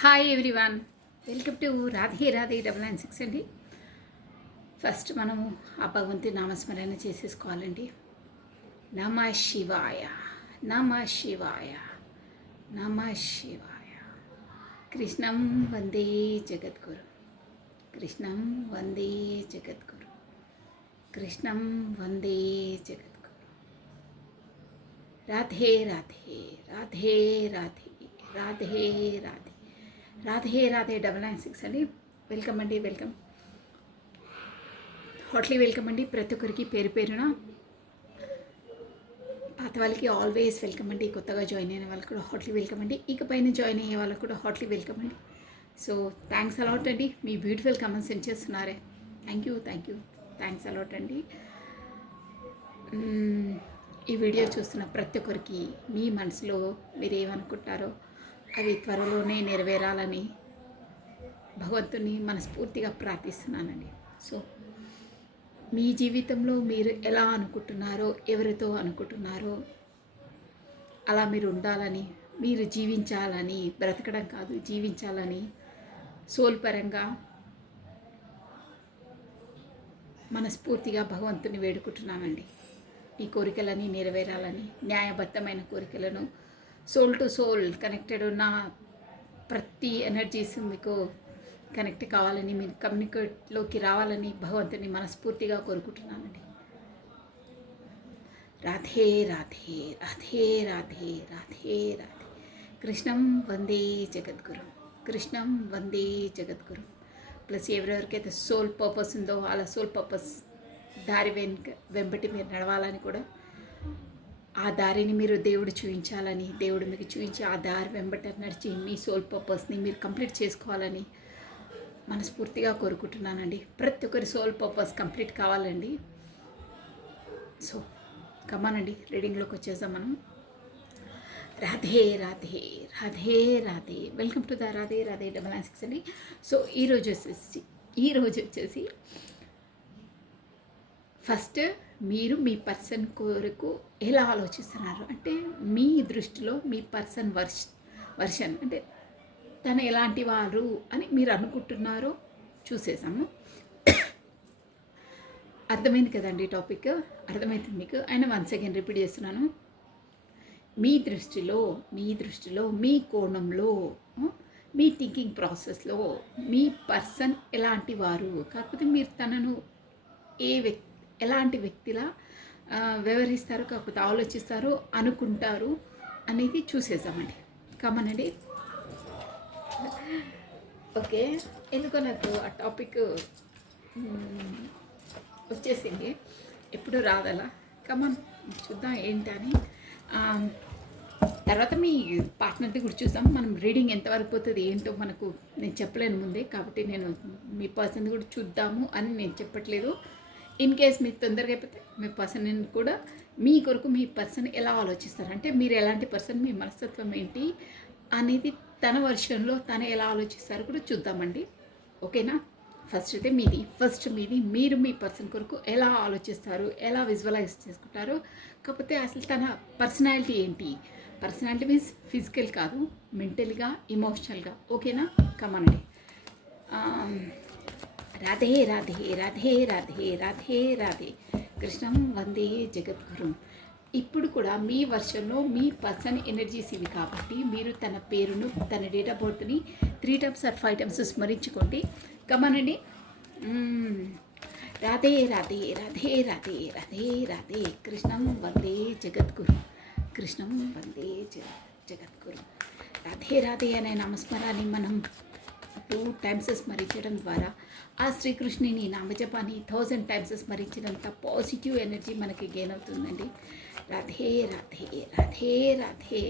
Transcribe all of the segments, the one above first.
Hi everyone, welcome to Radhe Radhe 996 అండి. First మనము ఆ భగవంతుని నామస్మరణ చేసేసుకోవాలండి. నమ శివాయ, నమ శివాయ, నమ శివాయ. కృష్ణం వందే జగద్గురు, కృష్ణం వందే జగద్గురు, కృష్ణం వందే జగద్గురు. రాధే రాధే, రాధే రాధే, రాధే రాధే, రాధే రాధే 996 అండి. వెల్కమ్ అండి, వెల్కమ్, హాట్లీ వెల్కమ్ అండి. ప్రతి ఒక్కరికి పేరు పేరున, పాత వాళ్ళకి ఆల్వేస్ వెల్కమ్ అండి. కొత్తగా జాయిన్ అయిన వాళ్ళకి కూడా హాట్లీ వెల్కమ్ అండి. ఇకపైన జాయిన్ అయ్యే వాళ్ళకి కూడా హాట్లీ వెల్కమ్ అండి. సో థ్యాంక్స్ అలాట్ అండి, మీ బ్యూటిఫుల్ కమెంట్స్ సెండ్ చేస్తున్నారే. థ్యాంక్ యూ, థ్యాంక్స్ అలాట్ అండి. ఈ వీడియో చూస్తున్న ప్రతి ఒక్కరికి మీ మనసులో మీరు ఏమనుకుంటారో అవి త్వరలోనే నెరవేరాలని భగవంతుని మనస్ఫూర్తిగా ప్రార్థిస్తున్నానండి. సో మీ జీవితంలో మీరు ఎలా అనుకుంటున్నారో, ఎవరితో అనుకుంటున్నారో అలా మీరు ఉండాలని, మీరు జీవించాలని, బ్రతకడం కాదు జీవించాలని సోల్ పరంగా మనస్ఫూర్తిగా భగవంతుని వేడుకుంటున్నానండి. ఈ కోరికలని నెరవేరాలని, న్యాయబద్ధమైన కోరికలను, సోల్ టు సోల్ కనెక్టెడ్ ఉన్న ప్రతి ఎనర్జీస్ మీకు కనెక్ట్ కావాలని, మీరు కమ్యూనికేట్లోకి రావాలని భగవంతుని మనస్ఫూర్తిగా కోరుకుంటున్నానండి. రాధే రాధే, రాధే రాధే, రాధే రాధే. కృష్ణం వందే జగద్గురు, కృష్ణం వందే జగద్గురు. ప్లస్ ఎవరెవరికైతే సోల్ పర్పస్ ఉందో అలా సోల్ పర్పస్ దారి వెంబటి మీరు నడవాలని కూడా, ఆ దారిని మీరు దేవుడు చూపించాలని, దేవుడు మీకు చూపించి ఆ దారి వెంబట నడిచి మీ సోల్ పర్పస్ని మీరు కంప్లీట్ చేసుకోవాలని మనస్ఫూర్తిగా కోరుకుంటున్నానండి. ప్రతి ఒక్కరి సోల్ పర్పస్ కంప్లీట్ కావాలండి. సో కమానండి, రీడింగ్లోకి వచ్చేసాం మనం. Radhe Radhe, Radhe Radhe. Welcome to the Radhe Radhe 996 అండి. సో ఈరోజు వచ్చేసి ఫస్ట్ మీరు మీ పర్సన్ కొరకు ఎలా ఆలోచిస్తున్నారు అంటే, మీ దృష్టిలో మీ పర్సన్ వర్షన్ అంటే తను ఎలాంటి వారు అని మీరు అనుకుంటున్నారో చూసేసాము. అర్థమైంది కదండి, టాపిక్ అర్థమవుతుంది మీకు. అయినా వన్స్ అగైన్ రిపీట్ చేస్తున్నాను. మీ దృష్టిలో మీ కోణంలో, మీ థింకింగ్ ప్రాసెస్లో మీ పర్సన్ ఎలాంటి వారు, కాకపోతే మీరు తనను ఎలాంటి వ్యక్తిలా వ్యవహరిస్తారు, కాకపోతే ఆలోచిస్తారు, అనుకుంటారు అనేది చూసేసామండి. కమనండి. ఓకే, ఎందుకో నాకు ఆ టాపిక్ వచ్చేసింది, ఎప్పుడు రాదలా. కమన్ చూద్దాం ఏంటని. తర్వాత మీ పార్ట్నర్ది కూడా చూసాం. మనం రీడింగ్ ఎంతవరకు పోతుంది ఏంటో మనకు నేను చెప్పలేను ముందే, కాబట్టి నేను మీ పర్సన్ కూడా చూద్దాము అని నేను చెప్పట్లేదు. ఇన్ కేస్ మీకు తొందరగా అయిపోతే మీ పర్సన్ కూడా మీ కొరకు మీ పర్సన్ ఎలా ఆలోచిస్తారు అంటే, మీరు ఎలాంటి పర్సన్, మీ మనస్తత్వం ఏంటి అనేది తన వర్షన్లో తను ఎలా ఆలోచిస్తారో కూడా చూద్దామండి. ఓకేనా? ఫస్ట్ మీది మీరు మీ పర్సన్ కొరకు ఎలా ఆలోచిస్తారు, ఎలా విజువలైజ్ చేసుకుంటారు, కాకపోతే అసలు తన పర్సనాలిటీ ఏంటి. పర్సనాలిటీ మీన్స్ ఫిజికల్ కాదు, మెంటల్గా, ఎమోషనల్గా. ఓకేనా? కమానండి. రాధే రాధే, రాధే రాధే, రాధే రాధే. కృష్ణం వందే జగద్గురు. ఇప్పుడు కూడా మీ వర్షన్లో మీ పర్సన్ ఎనర్జీస్ ఇవి కాబట్టి మీరు తన పేరును, తన డేట్ ఆఫ్ బర్త్ని 3 times or 5 times స్మరించుకోండి. కమానండి. రాధే రాధే, రాధే రాధే, రాధే రాధే. కృష్ణం వందే జగద్గురు, కృష్ణం వందే జగద్గురు. రాధే రాధే అనే నామస్మరాన్ని మనం 2 times స్మరించడం ద్వారా ఆ శ్రీకృష్ణుని నామజపాన్ని 1000 times స్మరించినంత పాజిటివ్ ఎనర్జీ మనకి గెయిన్ అవుతుందండి. రాధే రాధే, రాధే రాధే.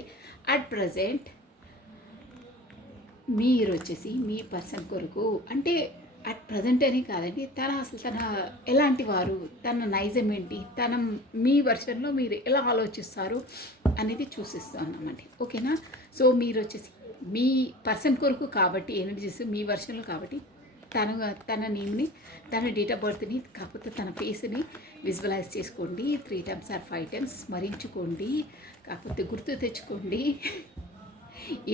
అట్ ప్రజెంట్ మీరు వచ్చేసి మీ పర్సన్ కొరకు అంటే అట్ ప్రజెంట్ అని కాదండి, అసలు తన ఎలాంటి వారు, తన నైజం ఏంటి, మీ వర్షన్లో మీరు ఎలా ఆలోచిస్తారు అనేది చూసిస్తున్నామండి. ఓకేనా? సో మీరు వచ్చేసి మీ పర్సన్ కొరకు కాబట్టి ఎనర్జీస్ మీ వర్షన్లో కాబట్టి తన నేమ్ని, తన డేట్ ఆఫ్ బర్త్ని, కాకపోతే తన ఫేస్ని విజువలైజ్ చేసుకోండి. 3 times or 5 times స్మరించుకోండి, కాకపోతే గుర్తు తెచ్చుకోండి.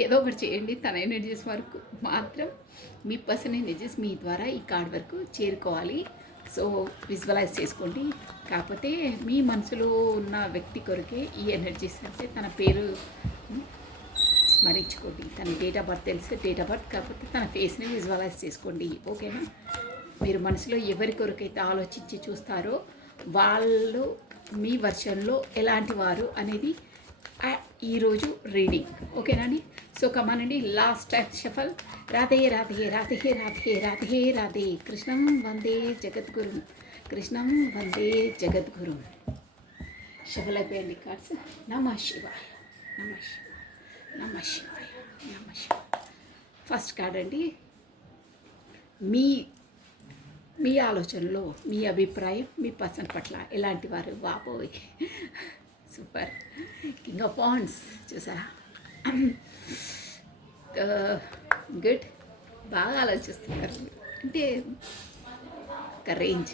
ఏదో ఒకటి చేయండి. తన ఎనర్జీస్ వరకు మాత్రం మీ పర్సన్ ఎనర్జీస్ మీ ద్వారా ఈ కార్డ్ వరకు చేరుకోవాలి. సో విజువలైజ్ చేసుకోండి. కాకపోతే మీ మనసులో ఉన్న వ్యక్తి కొరకే ఈ ఎనర్జీస్ అంటే తన పేరు స్మరించుకోండి. తన డేట్ ఆఫ్ బర్త్ తెలిస్తే డేట్ ఆఫ్ బర్త్, కాకపోతే తన ఫేస్ని విజువలైజ్ చేసుకోండి. ఓకేనా? మీరు మనసులో ఎవరి కొరకైతే ఆలోచించి చూస్తారో వాళ్ళు మీ వర్షన్లో ఎలాంటి వారు అనేది ఈరోజు రీడింగ్. ఓకేనండి? సో కమానండి, last time shuffle. Radhe Radhe Radhe Radhe Radhe Radhe. కృష్ణం వందే జగద్గురు, కృష్ణం వందే జగద్గురు. షఫల్ అయిపోయండి కార్డ్స్. నమః శివాయ, నమః శివాయ, నమః శివాయ, నమః శివాయ. ఫస్ట్ కార్డ్ అండి, మీ మీ ఆలోచనలో మీ అభిప్రాయం మీ పర్సన్ పట్ల ఎలాంటి వారు. బాబోయ్ సూపర్. కింగ్ ఆఫ్ వాండ్స్ చూసారా? గుడ్. బాగా ఆలోచిస్తున్నారు అంటే ఒక రేంజ్.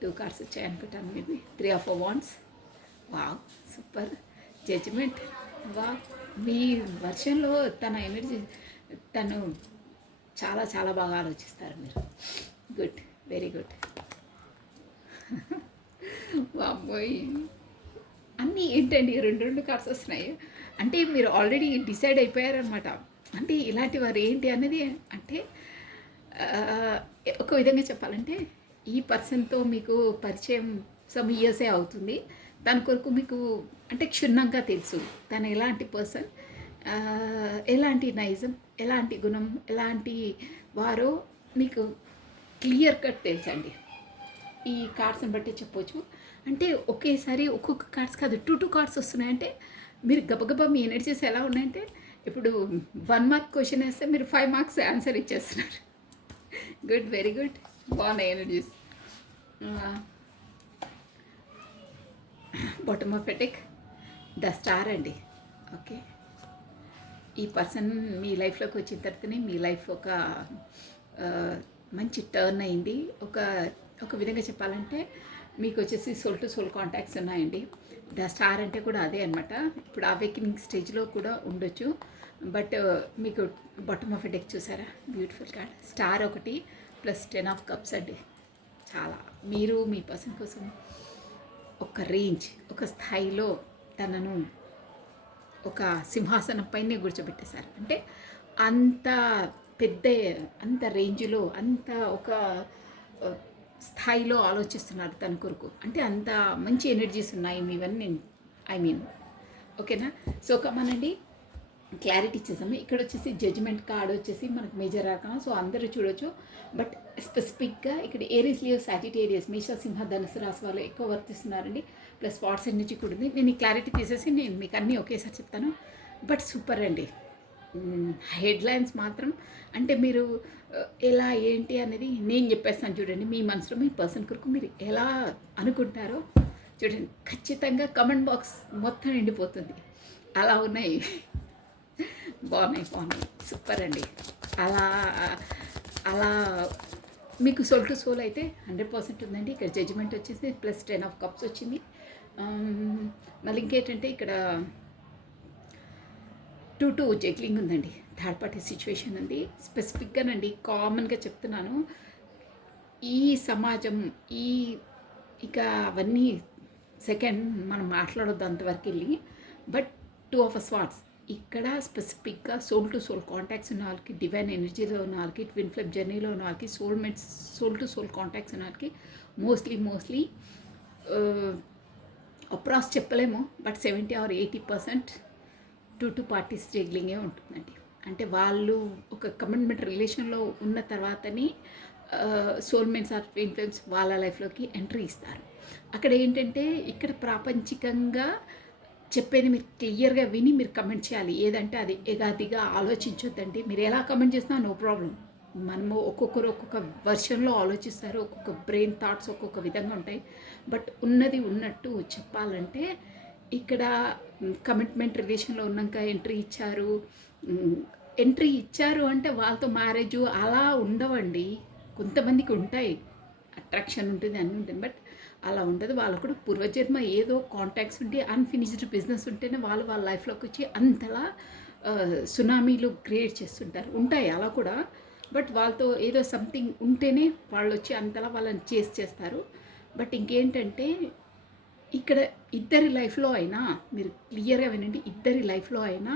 2 కార్డ్స్ వచ్చాయి అనుకుంటాను మీది. 3 of wands. Wow super. Judgement. వా మీ వర్షన్లో తన ఎనర్జీ, తను చాలా చాలా బాగా ఆలోచిస్తారు మీరు. Good, very good. వామ్మోయ్, అన్నీ ఏంటండి 2 కార్డ్స్ వస్తున్నాయి అంటే మీరు ఆల్రెడీ డిసైడ్ అయిపోయారనమాట. అంటే ఇలాంటి వారు ఏంటి అనేది అంటే ఒక విధంగా చెప్పాలంటే ఈ పర్సన్తో మీకు పరిచయం సమ్ ఇయర్సే అవుతుంది. దాని కొరకు మీకు అంటే క్షుణ్ణంగా తెలుసు తను ఎలాంటి పర్సన్, ఎలాంటి నైజం, ఎలాంటి గుణం, ఎలాంటి వారో మీకు క్లియర్ కట్ తెలుసండి. ఈ కార్డ్స్ని బట్టి చెప్పవచ్చు. అంటే ఒకేసారి ఒక్కొక్క కార్డ్స్ కాదు, 2 కార్డ్స్ వస్తున్నాయంటే మీరు గబగబా మీ ఎనర్జీస్ ఎలా ఉన్నాయంటే ఇప్పుడు 1 మార్క్ క్వశ్చన్ వేస్తే మీరు 5 మార్క్స్ ఆన్సర్ ఇచ్చేస్తున్నారు. Good, very good. బాగున్నాయి energies. Bottom of attack the star అండి. ఓకే, ఈ పర్సన్ మీ లైఫ్లోకి వచ్చిన తర్వాతనే మీ లైఫ్ ఒక మంచి టర్న్ అయింది. ఒక విధంగా చెప్పాలంటే మీకు వచ్చేసి సోల్ టు సోల్ కాంటాక్ట్స్ ఉన్నాయండి. ద స్టార్ అంటే కూడా అదే అనమాట. ఇప్పుడు అవేకనింగ్ స్టేజ్లో కూడా ఉండొచ్చు. బట్ మీకు బాటమ్ ఆఫ్ డెక్ చూసారా? Beautiful card. స్టార్ ఒకటి ప్లస్ 10 ఆఫ్ కప్స్ అండి. చాలా మీరు మీ పర్సన్ కోసం ఒక రేంజ్, ఒక స్థాయిలో తనను ఒక సింహాసనం పైనే కూర్చోబెట్టేశారు. అంటే అంత పెద్ద, అంత రేంజ్లో, అంత ఒక స్థాయిలో ఆలోచిస్తున్నారు తన కొరకు. అంటే అంత మంచి ఎనర్జీస్ ఉన్నాయి మీవన్నీ. ఐ మీన్ ఓకేనా? సో కమానండి, క్లారిటీ ఇచ్చేసాము. ఇక్కడ వచ్చేసి జడ్జిమెంట్ కార్డ్ వచ్చేసి మనకు మేజర్ ఆర్కానా, సో అందరూ చూడొచ్చు. బట్ స్పెసిఫిక్గా ఇక్కడ ఏరీస్, లియో, సాజిటేరియస్, మేష, సింహ, ధనుసు రాశి వాళ్ళు ఎక్కువ వర్తిస్తున్నారండి. ప్లస్ వాట్స్ ఎనర్జీ కూడా ఉంది. నేను ఈ క్లారిటీ తీసేసి నేను మీకు అన్నీ ఒకేసారి చెప్తాను. బట్ సూపర్ అండి. హెడ్లైన్స్ మాత్రం అంటే మీరు ఎలా ఏంటి అనేది నేను చెప్పేస్తాను చూడండి. మీ మనసులో మీ పర్సన్ కొరకు మీరు ఎలా అనుకుంటారో చూడండి. ఖచ్చితంగా కమెంట్ బాక్స్ మొత్తం నిండిపోతుంది. అలా ఉన్నాయి. బాగున్నాయి, సూపర్ అండి. అలా అలా మీకు సోల్ టు సోల్ అయితే 100% ఉందండి. ఇక్కడ జడ్జిమెంట్ వచ్చేసి ప్లస్ 10 ఆఫ్ కప్స్ వచ్చింది. మళ్ళీ ఇంకేంటంటే ఇక్కడ 2 జగ్లింగ్ ఉందండి. థర్డ్ పార్టీ సిచ్యువేషన్ ఉంది. స్పెసిఫిక్గానండి కామన్గా చెప్తున్నాను. ఈ సమాజం ఇక అవన్నీ సెకండ్ మనం మాట్లాడొద్దు అంతవరకు వెళ్ళి. బట్ 2 ఆఫ్ స్వార్డ్స్ ఇక్కడ స్పెసిఫిక్గా సోల్ టు సోల్ కాంటాక్ట్స్ ఉన్న వాళ్ళకి, డివైన్ ఎనర్జీలో ఉన్న వాళ్ళకి, ట్విన్ ఫ్లేమ్ జర్నీలో ఉన్న వాళ్ళకి, సోల్ టు సోల్ కాంటాక్ట్స్ ఉన్న వాళ్ళకి మోస్ట్లీ అప్రాస్ చెప్పలేము. బట్ 70 or 80% 2 పార్టీస్ జగ్లింగే ఉంటుందండి. అంటే వాళ్ళు ఒక కమిట్మెంట్ రిలేషన్లో ఉన్న తర్వాతని సోల్మేట్స్ ఆర్ ట్విన్ ఫ్లేమ్స్ వాళ్ళ లైఫ్లోకి ఎంట్రీ ఇస్తారు. అక్కడ ఏంటంటే ఇక్కడ ప్రాపంచికంగా చెప్పేది మీరు క్లియర్గా విని మీరు కమెంట్ చేయాలి. ఏదంటే అది ఎగాదిగా ఆలోచించొద్దండి. మీరు ఎలా కమెంట్ చేసినా నో ప్రాబ్లం. మనము ఒక్కొక్కరు ఒక్కొక్క వర్షన్లో ఆలోచిస్తారు. ఒక్కొక్క బ్రెయిన్ థాట్స్ ఒక్కొక్క విధంగా ఉంటాయి. బట్ ఉన్నది ఉన్నట్టు చెప్పాలంటే ఇక్కడ కమిట్మెంట్ రిలేషన్లో ఉన్నాక ఎంట్రీ ఇచ్చారు అంటే వాళ్ళతో మ్యారేజ్ అలా ఉండవండి. కొంతమందికి ఉంటాయి, అట్రాక్షన్ ఉంటుంది, అన్నీ ఉంటుంది. బట్ అలా ఉండదు. వాళ్ళకు కూడా పూర్వజన్మ ఏదో కాంటాక్ట్స్ ఉండి అన్‌ఫినిష్డ్ బిజినెస్ ఉంటేనే వాళ్ళు వాళ్ళ లైఫ్‌లోకి వచ్చి అంతలా సునామీలు క్రియేట్ చేస్తుంటారు. ఉంటాయి అలా కూడా. బట్ వాళ్ళతో ఏదో సంథింగ్ ఉంటేనే వాళ్ళొచ్చి అంతలా వాళ్ళని చేస్తారు. బట్ ఇంకేంటంటే ఇక్కడ ఇద్దరి లైఫ్‌లో అయినా మీరు క్లియర్‌గా వినండి. ఇద్దరి లైఫ్‌లో అయినా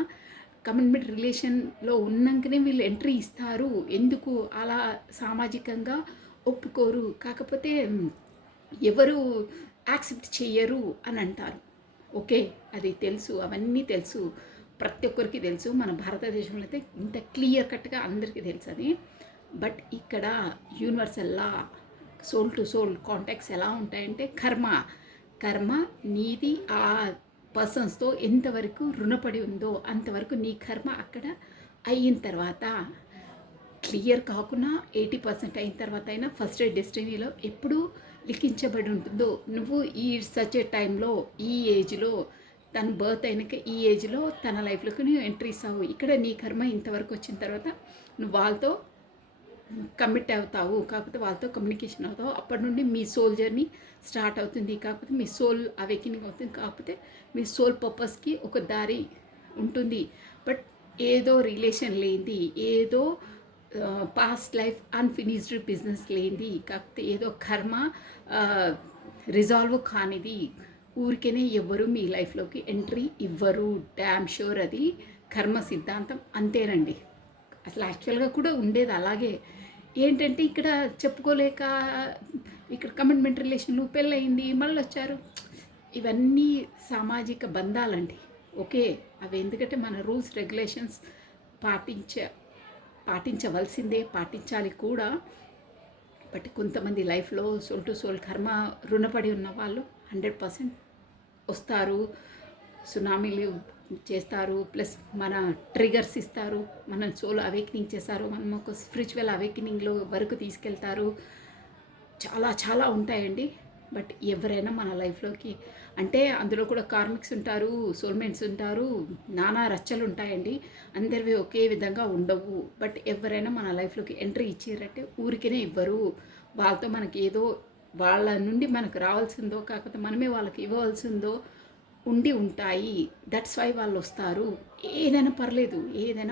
కమిట్మెంట్ రిలేషన్‌లో ఉన్నాకనే వీళ్ళు ఎంట్రీ ఇస్తారు. ఎందుకు అలా సామాజికంగా ఒప్పుకోరు. కాకపోతే ఎవరు యాక్సెప్ట్ చెయ్యరు అని అంటారు. ఓకే. అది తెలుసు. అవన్నీ తెలుసు. ప్రతి ఒక్కరికి తెలుసు. మన భారతదేశంలో అయితే ఇంత క్లియర్ కట్‌గా అందరికీ తెలుసది. బట్ ఇక్కడ universal law soul to soul contacts ఎలా ఉంటాయంటే కర్మ నీది ఆ పర్సన్స్‌తో ఎంతవరకు రుణపడి ఉందో అంతవరకు నీ కర్మ అక్కడ అయిన తర్వాత క్లియర్ కాకుండా 80% అయిన తర్వాత అయినా ఫస్ట్ డెస్టినీలో ఎప్పుడు లిఖించబడి ఉంటుందో నువ్వు ఈ సచ్ ఏ టైంలో ఈ ఏజ్లో తన బర్త్ అయినాక ఈ ఏజ్లో తన లైఫ్లోకి నువ్వు ఎంట్రీ ఇస్తావు. ఇక్కడ నీ కర్మ ఇంతవరకు వచ్చిన తర్వాత నువ్వు వాళ్ళతో కమిట్ అవుతావు. కాకపోతే వాళ్ళతో కమ్యూనికేషన్ అవుతావు. అప్పటి నుండి మీ సోల్ జర్నీ స్టార్ట్ అవుతుంది. కాకపోతే మీ సోల్ అవేకినింగ్ అవుతుంది. కాకపోతే మీ సోల్ పర్పస్కి ఒక దారి ఉంటుంది. బట్ ఏదో రిలేషన్ లేనిది, ఏదో పాస్ట్ లైఫ్ అన్ఫినిష్డ్ బిజినెస్ లేనిది, కాకపోతే ఏదో కర్మ రిజాల్వ్ కానిది ఊరికేనే ఎవ్వరు మీ లైఫ్లోకి ఎంట్రీ ఇవ్వరు. డ్యామ్ షూర్ అది కర్మ సిద్ధాంతం అంతేనండి. అసలు యాక్చువల్గా కూడా ఉండేది అలాగే. ఏంటంటే ఇక్కడ చెప్పుకోలేక ఇక్కడ కమిట్మెంట్ రిలేషన్లు పెళ్ళయింది మళ్ళీ వచ్చారు. ఇవన్నీ సామాజిక బంధాలండి. ఓకే. అవి ఎందుకంటే మన రూల్స్ రెగ్యులేషన్స్ పాటించవలసిందే, పాటించాలి కూడా. బట్ కొంతమంది లైఫ్లో సోల్ టు సోల్ కర్మ రుణపడి ఉన్న వాళ్ళు 100% వస్తారు, సునామీలు చేస్తారు, ప్లస్ మన ట్రిగర్స్ ఇస్తారు, మన సోల్ అవేకనింగ్ చేస్తారు, మనం ఒక స్పిరిచువల్ అవేకనింగ్లో వరకు తీసుకెళ్తారు. చాలా చాలా ఉంటాయండి. బట్ ఎవరైనా మన లైఫ్లోకి అంటే అందులో కూడా కార్మిక్స్ ఉంటారు, సోల్మేట్స్ ఉంటారు, నానా రచ్చలు ఉంటాయండి. అందరివి ఒకే విధంగా ఉండవు. బట్ ఎవరైనా మన లైఫ్లోకి ఎంట్రీ ఇచ్చారంటే ఊరికనే ఇవ్వరు. వాళ్ళతో మనకి ఏదో వాళ్ళ నుండి మనకు రావాల్సిందో కాకపోతే మనమే వాళ్ళకి ఇవ్వవలసిందో ఉండి ఉంటాయి. దట్స్ వై వాళ్ళు వస్తారు. ఏదైనా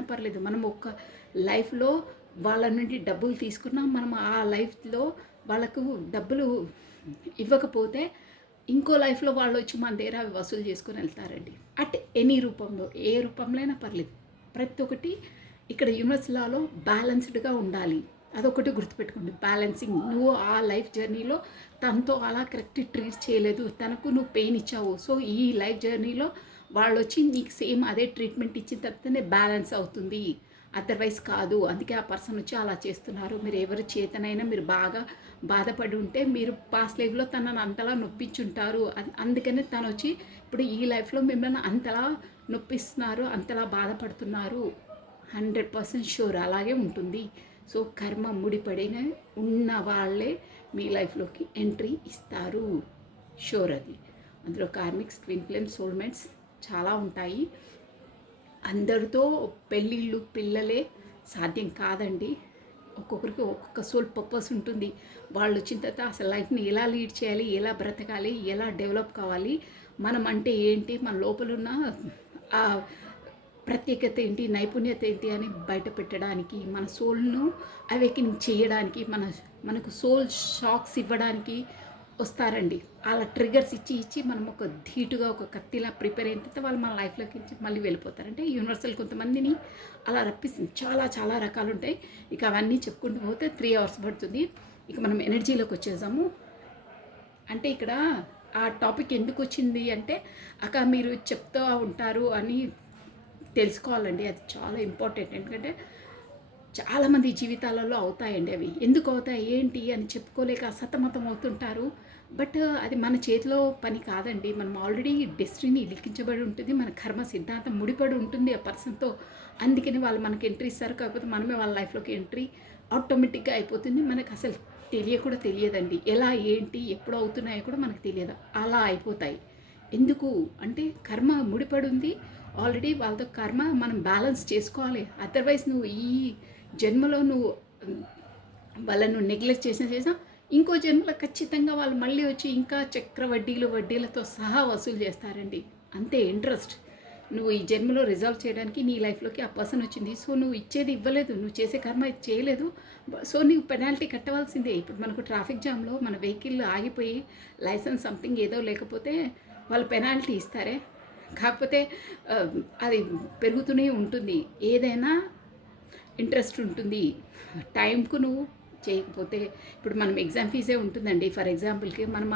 పర్లేదు. మనం ఒక లైఫ్లో వాళ్ళ నుండి డబ్బులు తీసుకున్నా మనం ఆ లైఫ్లో వాళ్ళకు డబ్బులు ఇవ్వకపోతే ఇంకో లైఫ్లో వాళ్ళు వచ్చి మన దగ్గర అవి వసూలు చేసుకొని వెళ్తారండి. అట్ ఎనీ రూపంలో, ఏ రూపంలో అయినా పర్లేదు. ప్రతి ఒక్కటి ఇక్కడ యూనివర్స్ లాలో బ్యాలెన్స్డ్గా ఉండాలి. అదొకటి గుర్తుపెట్టుకోండి, బ్యాలెన్సింగ్. నువ్వు ఆ లైఫ్ జర్నీలో తనతో అలా కరెక్ట్ ట్రీట్ చేయలేదు, తనకు నువ్వు పెయిన్ ఇచ్చావు. సో ఈ లైఫ్ జర్నీలో వాళ్ళు వచ్చి నీకు సేమ్ అదే ట్రీట్మెంట్ ఇచ్చిన తర్వాతనే బ్యాలెన్స్ అవుతుంది. అదర్వైజ్ కాదు. అందుకే ఆ పర్సన్ వచ్చి అలా చేస్తున్నారు. మీరు ఎవరి చేతనైనా మీరు బాగా బాధపడి ఉంటే మీరు పాస్ట్ లైఫ్లో తనను అంతలా నొప్పించుంటారు. అందుకనే తను వచ్చి ఇప్పుడు ఈ లైఫ్లో మిమ్మల్ని అంతలా నొప్పిస్తున్నారు, అంతలా బాధపడుతున్నారు. 100% షూర్ అలాగే ఉంటుంది. సో కర్మ ముడిపడిన ఉన్న వాళ్ళే మీ లైఫ్లోకి ఎంట్రీ ఇస్తారు. షూర్ అది. అందులో కార్మిక్స్, ట్విన్ ఫ్లేమ్స్, సోల్మేట్స్ చాలా ఉంటాయి. అందరితో పెళ్ళిళ్ళు పిల్లలే సాధ్యం కాదండి. ఒక్కొక్కరికి ఒక్కొక్క సోల్ పర్పస్ ఉంటుంది. వాళ్ళు వచ్చిన తర్వాత అసలు లైఫ్ని ఎలా లీడ్ చేయాలి, ఎలా బ్రతకాలి, ఎలా డెవలప్ కావాలి, మనం అంటే ఏంటి, మన లోపల ఉన్న ఆ ప్రత్యేకత ఏంటి, నైపుణ్యత ఏంటి అని బయట పెట్టడానికి, మన సోల్ను అవేకింగ్ చేయడానికి, మనకు సోల్ షాక్స్ ఇవ్వడానికి వస్తారండి. అలా ట్రిగర్స్ ఇచ్చి మనం ఒక ధీటుగా ఒక కత్తిలా ప్రిపేర్ అయిన తర్వాత వాళ్ళు మన లైఫ్లోకి మళ్ళీ వెళ్ళిపోతారు. అంటే యూనివర్సల్ కొంతమందిని అలా రప్పిస్తుంది. చాలా చాలా రకాలు ఉంటాయి. ఇక అవన్నీ చెప్పుకుంటూ పోతే 3 hours పడుతుంది. ఇక మనం ఎనర్జీలోకి వచ్చేసాము. అంటే ఇక్కడ ఆ టాపిక్ ఎందుకు వచ్చింది అంటే అక్క మీరు చెప్తూ ఉంటారు అని తెలుసుకోవాలండి. అది చాలా ఇంపార్టెంట్. ఎందుకంటే చాలామంది జీవితాలలో అవుతాయండి అవి. ఎందుకు అవుతాయి ఏంటి అని చెప్పుకోలేక సతమతం అవుతుంటారు. బట్ అది మన చేతిలో పని కాదండి. మనం ఆల్రెడీ డెస్టినీ లిఖించబడి ఉంటుంది. మన కర్మ సిద్ధాంతం ముడిపడి ఉంటుంది ఆ పర్సన్తో. అందుకని వాళ్ళు మనకి ఎంట్రీ ఇస్తారు. కాకపోతే మనమే వాళ్ళ లైఫ్లోకి ఎంట్రీ ఆటోమేటిక్గా అయిపోతుంది. మనకు అసలు తెలియదండి. ఎలా ఏంటి ఎప్పుడు అవుతున్నాయో కూడా మనకు తెలియదు. అలా అయిపోతాయి. ఎందుకు అంటే కర్మ ముడిపడి ఉంది. ఆల్రెడీ వాళ్ళతో కర్మ మనం బ్యాలెన్స్ చేసుకోవాలి. అదర్వైజ్ నువ్వు ఈ జన్మలో నువ్వు వాళ్ళను నెగ్లెక్ట్ చేసినా ఇంకో జన్మలో ఖచ్చితంగా వాళ్ళు మళ్ళీ వచ్చి ఇంకా వడ్డీలతో సహా వసూలు చేస్తారండి. అంతే ఇంట్రెస్ట్. నువ్వు ఈ జన్మలో రిజాల్వ్ చేయడానికి నీ లైఫ్లోకి ఆ పర్సన్ వచ్చింది. సో నువ్వు ఇచ్చేది ఇవ్వలేదు, నువ్వు చేసే కర్మ ఇది చేయలేదు. సో నీవు పెనాల్టీ కట్టవలసిందే. ఇప్పుడు మనకు ట్రాఫిక్ జామ్లో మన వెహికల్ ఆగిపోయి లైసెన్స్ సంథింగ్ ఏదో లేకపోతే వాళ్ళు పెనాల్టీ ఇస్తారే. కాకపోతే అది పెరుగుతూనే ఉంటుంది. ఏదైనా ఇంట్రెస్ట్ ఉంటుంది. టైంకు నువ్వు చేయకపోతే ఇప్పుడు మనం ఎగ్జామ్ ఫీజే ఉంటుందండి. ఫర్ ఎగ్జాంపుల్కి మనం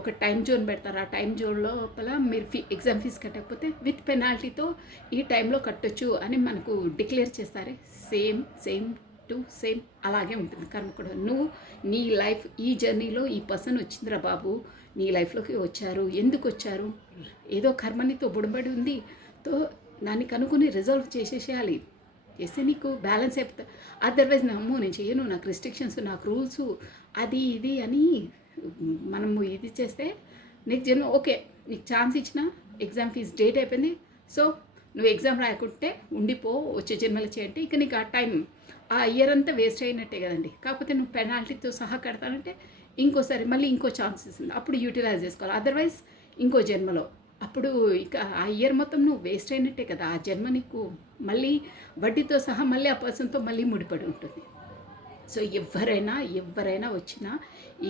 ఒక టైం జోన్ పెడతారు. ఆ టైం జోన్ లోపల మీరు ఎగ్జామ్ ఫీజు కట్టకపోతే విత్ పెనాల్టీతో ఈ టైంలో కట్టొచ్చు అని మనకు డిక్లేర్ చేస్తారే. సేమ్ అలాగే ఉంటుంది కర్మ కూడా. నువ్వు నీ లైఫ్ ఈ జర్నీలో ఈ పర్సన్ వచ్చిందిరా బాబు, నీ లైఫ్లోకి వచ్చారు. ఎందుకు వచ్చారు? ఏదో కర్మనితో బుడబడి ఉంది. దాన్ని కనుక్కొని రిజాల్వ్ చేసేసేయాలి. చేస్తే నీకు బ్యాలెన్స్ అయిపోతా. అదర్వైజ్ నమ్మో నేను చేయను, నాకు రిస్ట్రిక్షన్స్, నాకు రూల్స్, అది ఇది అని మనము ఇది చేస్తే నెక్స్ట్ జన్మ ఓకే నీకు ఛాన్స్ ఇచ్చిన ఎగ్జామ్ ఫీజ్ డేట్ అయిపోయింది. సో నువ్వు ఎగ్జామ్ రాయకుంటే ఉండిపో, వచ్చే జన్మలు చేయంటే ఇక నీకు ఆ టైం ఆ ఇయర్ అంతా వేస్ట్ అయినట్టే కదండి. కాకపోతే నువ్వు పెనాల్టీతో సహా కడతానంటే ఇంకోసారి మళ్ళీ ఇంకో ఛాన్స్ ఇస్తుంది, అప్పుడు యూటిలైజ్ చేసుకోవాలి. అదర్వైజ్ ఇంకో జన్మలో అప్పుడు ఇక ఆ ఇయర్ మొత్తం నువ్వు వేస్ట్ అయినట్టే కదా. ఆ జన్మ నీకు మళ్ళీ వడ్డీతో సహా మళ్ళీ ఆ పర్సన్తో మళ్ళీ ముడిపడి ఉంటుంది. సో ఎవరైనా వచ్చినా,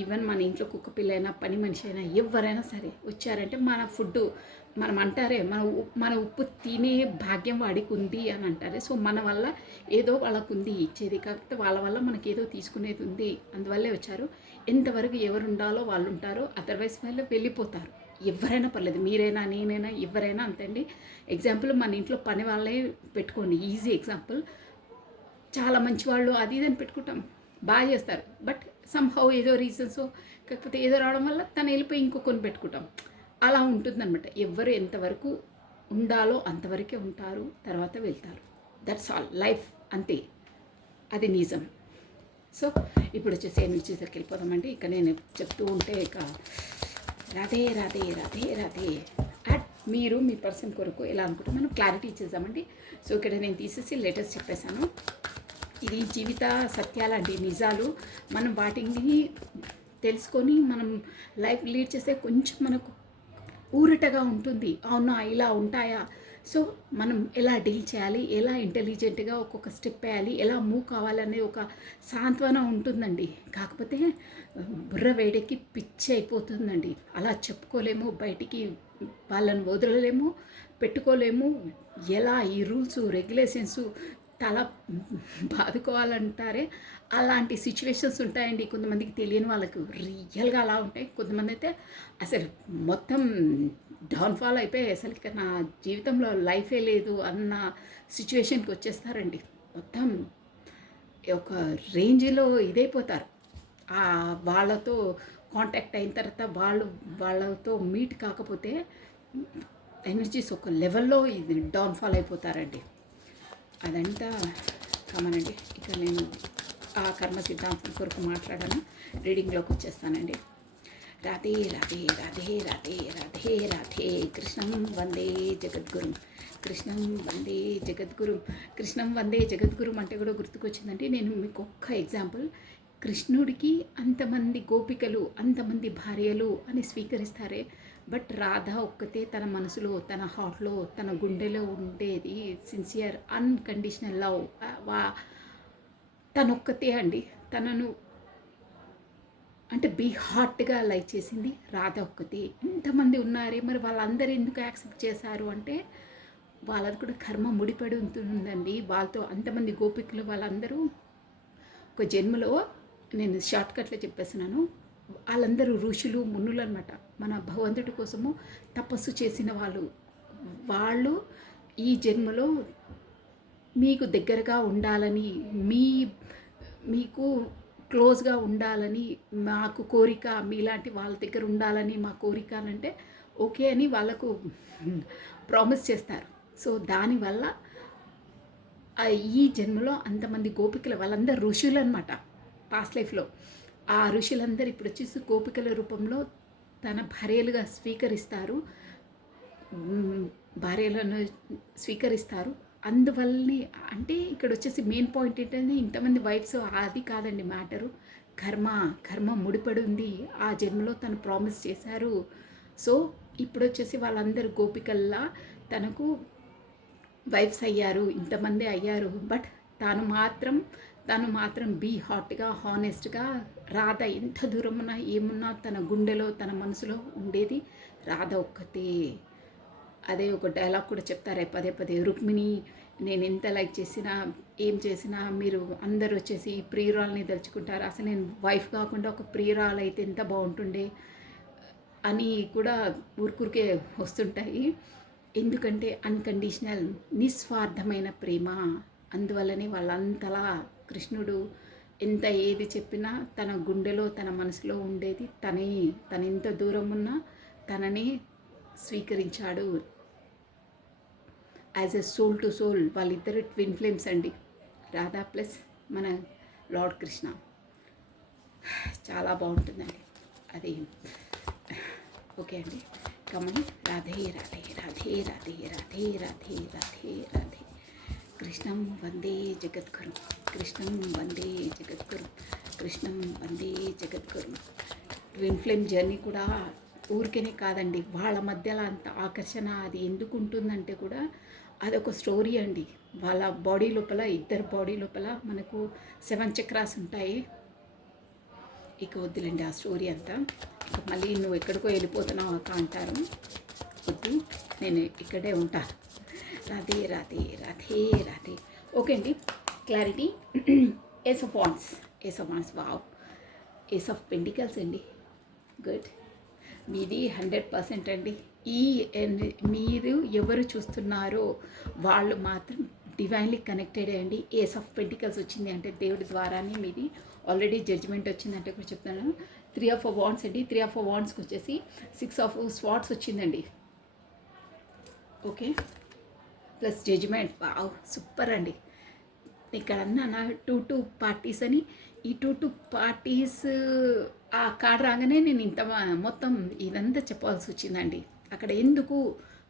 ఈవెన్ మన ఇంట్లో కుక్క పిల్లైనా పని మనిషి అయినా ఎవరైనా సరే వచ్చారంటే మన ఫుడ్ మనం అంటారే మన ఉప్పు తినే భాగ్యం వాడికి ఉంది అని అంటారే. సో మన వల్ల ఏదో వాళ్ళకు ఉంది ఇచ్చేది, కాకపోతే వాళ్ళ వల్ల మనకి ఏదో తీసుకునేది ఉంది, అందువల్లే వచ్చారు. ఎంతవరకు ఎవరు ఉండాలో వాళ్ళు ఉంటారు, అదర్వైజ్ వాళ్ళు వెళ్ళిపోతారు. ఎవరైనా పర్లేదు, మీరైనా నేనైనా ఎవరైనా అంతండి. ఎగ్జాంపుల్ మన ఇంట్లో పని వాళ్ళే పెట్టుకోండి, ఈజీ ఎగ్జాంపుల్. చాలా మంచి వాళ్ళు అది ఇది అని పెట్టుకుంటాం, బాగా చేస్తారు. బట్ సమ్హౌ ఏదో రీజన్స్ కాకపోతే ఏదో రావడం వల్ల తను వెళ్ళిపోయి ఇంకొకరిని పెట్టుకుంటాం. అలా ఉంటుందన్నమాట. ఎవరు ఎంతవరకు ఉండాలో అంతవరకే ఉంటారు, తర్వాత వెళ్తారు. దట్స్ ఆల్ లైఫ్, అంతే, అది నిజం. సో ఇప్పుడు వచ్చేసి ఎనర్జీ దగ్గరికి వెళ్ళిపోదామండి. ఇక నేను చెప్తూ ఉంటే ఇక రాధే అట్ మీరు మీ పర్సన్ కొరకు ఎలా అనుకుంటే మనం క్లారిటీ ఇచ్చేద్దామండి. సో ఇక్కడ నేను తీసేసి లేటెస్ట్ చెప్పేశాను. ఇది జీవిత సత్యాలండి, నిజాలు. మనం వాటిని తెలుసుకొని మనం లైఫ్ లీడ్ చేస్తే కొంచెం మనకు ఊరటగా ఉంటుంది. అవునా ఇలా ఉంటాయా, సో మనం ఎలా డీల్ చేయాలి, ఎలా ఇంటెలిజెంట్గా ఒక్కొక్క స్టెప్ వేయాలి, ఎలా మూవ్ కావాలనే ఒక సాంత్వన ఉంటుందండి. కాకపోతే బుర్ర వేడెక్కి పిచ్చి అయిపోతుందండి. అలా చెప్పుకోలేము, బయటికి వాళ్ళని వదలలేము, పెట్టుకోలేము. ఎలా ఈ రూల్స్ రెగ్యులేషన్స్ తల బాదుకోవాలంటారే అలాంటి సిచ్యువేషన్స్ ఉంటాయండి. కొంతమందికి తెలియని వాళ్ళకు రియల్గా అలా ఉంటాయి. కొంతమంది అయితే అసలు మొత్తం డౌన్ఫాల్ అయిపోయి అసలు ఇక నా జీవితంలో లైఫే లేదు అన్న సిచ్యువేషన్కి వచ్చేస్తారండి. మొత్తం ఒక రేంజ్లో ఇదైపోతారు. వాళ్ళతో కాంటాక్ట్ అయిన తర్వాత వాళ్ళతో మీట్ కాకపోతే ఎనర్జీస్ ఒక లెవెల్లో ఇది డౌన్ఫాల్ అయిపోతారండి. అదంతా కామన్ అండి. ఇక నేను ఆ కర్మ సిద్ధాంతం కొరకు మాట్లాడాను, రీడింగ్లోకి వచ్చేస్తానండి. రాధే రాధే రాధే రాధే రాధే రాధే కృష్ణం వందే జగద్గురు, కృష్ణం వందే జగద్గురు, కృష్ణం వందే జగద్గురు అంటే కూడా గుర్తుకొచ్చిందండి. నేను మీకు ఒక్క ఎగ్జాంపుల్, కృష్ణుడికి అంతమంది గోపికలు, అంతమంది భార్యలు అని స్వీకరిస్తారే, బట్ రాధ ఒక్కతే తన మనసులో, తన హార్ట్లో, తన గుండెలో ఉండేది సిన్సియర్ అన్కండిషనల్ లవ్. తనొక్కతే అండి. తనను అంటే బీ హార్ట్గా లైక్ చేసింది రాధ ఒక్కతే. ఇంతమంది ఉన్నారే, మరి వాళ్ళందరూ ఎందుకు యాక్సెప్ట్ చేశారు అంటే వాళ్ళది కూడా కర్మ ముడిపడి ఉంటుందండి. వాళ్ళతో అంతమంది గోపికలు వాళ్ళందరూ ఒక జన్మలో, నేను షార్ట్కట్లో చెప్పేస్తున్నాను, వాళ్ళందరూ ఋషులు మునులు అనమాట. మన భగవంతుడి కోసము తపస్సు చేసిన వాళ్ళు ఈ జన్మలో మీకు దగ్గరగా ఉండాలని, మీకు క్లోజ్గా ఉండాలని మాకు కోరిక, మీలాంటి వాళ్ళ దగ్గర ఉండాలని మా కోరిక అని అంటే ఓకే అని వాళ్ళకు ప్రామిస్ చేస్తారు. సో దానివల్ల ఈ జన్మలో అంతమంది గోపికలు వాళ్ళందరూ ఋషులు అనమాట. పాస్ట్ లైఫ్లో ఆ ఋషులందరూ ఇప్పుడు వచ్చేసి గోపికల రూపంలో తన భార్యలుగా భార్యలను స్వీకరిస్తారు. అందువల్లనే అంటే ఇక్కడ వచ్చేసి మెయిన్ పాయింట్ ఏంటంటే ఇంతమంది వైఫ్స్ అది కాదండి మ్యాటరు, కర్మ కర్మ ముడిపడి ఉంది. ఆ జన్మలో తను ప్రామిస్ చేశారు. సో ఇప్పుడు వచ్చేసి వాళ్ళందరూ గోపికల్లా తనకు వైఫ్స్ అయ్యారు, ఇంతమంది అయ్యారు. బట్ తను మాత్రం బీ హాట్గా హానెస్ట్గా రాధ ఎంత దూరం ఉన్నా ఏమున్నా తన గుండెలో తన మనసులో ఉండేది రాధ ఒక్కతే. అదే ఒక డైలాగ్ కూడా చెప్తారే పదే పదే, రుక్మిణి నేను ఎంత లైక్ చేసినా ఏం చేసినా మీరు అందరు వచ్చేసి ప్రియురాలని తలుచుకుంటారు, అసలు నేను వైఫ్ కాకుండా ఒక ప్రియురాలు అయితే ఎంత బాగుంటుండే అని కూడా ఊరికే వస్తుంటాయి. ఎందుకంటే అన్కండిషనల్ నిస్వార్థమైన ప్రేమ. అందువల్లనే వాళ్ళంతలా కృష్ణుడు ఎంత ఏది చెప్పినా తన గుండెలో తన మనసులో ఉండేది తనే. తను ఎంత దూరం ఉన్నా తనని స్వీకరించాడు as a soul to soul. వాళ్ళిద్దరు ట్విన్ ఫ్లేమ్స్ అండి, రాధా ప్లస్ మన లార్డ్ కృష్ణ. చాలా బాగుంటుందండి అది. ఓకే అండి, కమని రాధే రాధే రాధే రాధే రాధే రాధే రాధే రాధే. కృష్ణం వందే జగద్గురు, కృష్ణం వందే జగద్గురు, కృష్ణం వందే జగద్గురు. ట్విన్ ఫ్లేమ్ జర్నీ కూడా ఊరికేనే కాదండి, వాళ్ళ మధ్యలో అంత ఆకర్షణ అది ఎందుకు ఉంటుందంటే కూడా అదొక స్టోరీ అండి. వాళ్ళ బాడీ లోపల, ఇద్దరు బాడీ లోపల మనకు 7 చక్రాస్ ఉంటాయి. ఇక వద్దులేండి ఆ స్టోరీ అంతా. ఇక మళ్ళీ నువ్వు ఎక్కడికో వెళ్ళిపోతున్నావు అక్క అంటారు. వద్దు, నేను ఇక్కడే ఉంటా. రాధే రాధే రాధే రాధే. ఓకే అండి, clarity. Ace of wands, ace of wands, wow. Ace of pentacles అండి, గుడ్. మీది 100% అండి. మీరు ఎవరు చూస్తున్నారో వాళ్ళు మాత్రం డివైన్లీ కనెక్టెడ్ అండి. ఏస్ ఆఫ్ పెంటికల్స్ వచ్చింది అంటే దేవుడి ద్వారానే మీది ఆల్రెడీ జడ్జ్మెంట్ వచ్చిందంటే కూడా చెప్తున్నాను. 3 ఆఫ్ వాండ్స్ అండి, 3 ఆఫ్ వాండ్స్కి వచ్చేసి 6 ఆఫ్ స్వాట్స్ వచ్చిందండి. Okay, plus judgement, wow super అండి. ఇక్కడ అన్నా 2 పార్టీస్ అని, ఈ 2 పార్టీస్ ఆ కార్డు రాగానే నేను ఇంత మొత్తం ఇదంతా చెప్పాల్సి వచ్చిందండి. అక్కడ ఎందుకు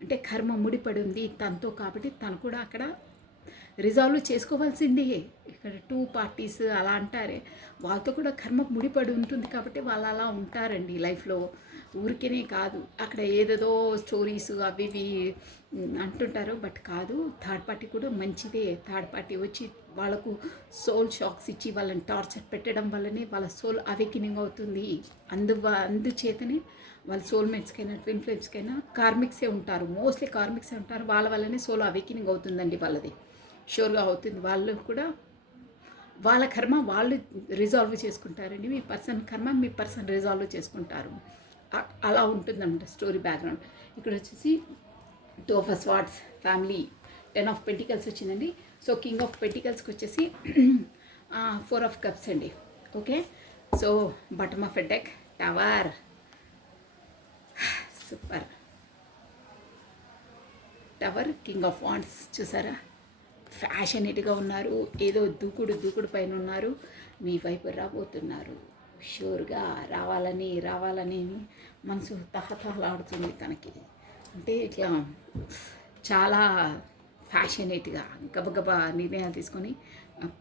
అంటే కర్మ ముడిపడి ఉంది తనతో, కాబట్టి తను కూడా అక్కడ రిజాల్వ్ చేసుకోవాల్సిందే. ఇక్కడ 2 పార్టీస్ అలా అంటారే, వాళ్ళతో కూడా కర్మ ముడిపడి ఉంటుంది కాబట్టి వాళ్ళు అలా ఉంటారండి లైఫ్లో. ఊరికేనే కాదు, అక్కడ ఏదేదో స్టోరీస్ అవి ఇవి అంటుంటారు, బట్ కాదు. థర్డ్ పార్టీ కూడా మంచిదే. థర్డ్ పార్టీ వచ్చి వాళ్ళకు సోల్ షాక్స్ ఇచ్చి వాళ్ళని టార్చర్ పెట్టడం వల్లనే వాళ్ళ సోల్ అవేకినింగ్ అవుతుంది. అందుచేతనే వాళ్ళ సోల్మేట్స్కైనా ట్విన్ ఫ్లేమ్స్కైనా కార్మిక్సే ఉంటారు, మోస్ట్లీ కార్మిక్సే ఉంటారు. వాళ్ళ వల్లనే సోల్ అవేకినింగ్ అవుతుందండి వాళ్ళది, షూర్గా అవుతుంది. వాళ్ళు కూడా వాళ్ళ కర్మ వాళ్ళు రిజాల్వ్ చేసుకుంటారండి. మీ పర్సన్ కర్మ మీ పర్సన్ రిజాల్వ్ చేసుకుంటారు. అలా ఉంటుందన్నమాట స్టోరీ బ్యాక్గ్రౌండ్. ఇక్కడ వచ్చేసి 2 of swords family, 10 of pentacles వచ్చిందండి. సో కింగ్ ఆఫ్ పెంటికల్స్కి వచ్చేసి 4 ఆఫ్ కప్స్ అండి. Okay, so bottom of a deck tower, super. Tower, king of wands చూసారా, ఫ్యాషనేట్గా ఉన్నారు, ఏదో దూకుడు పైన ఉన్నారు, మీ వైపు రాబోతున్నారు. షూర్గా రావాలని మనసు తహతహలాడుతుంది తనకి. అంటే ఇట్లా చాలా ఫ్యాషనేట్గా గబగబా నిర్ణయాలు తీసుకొని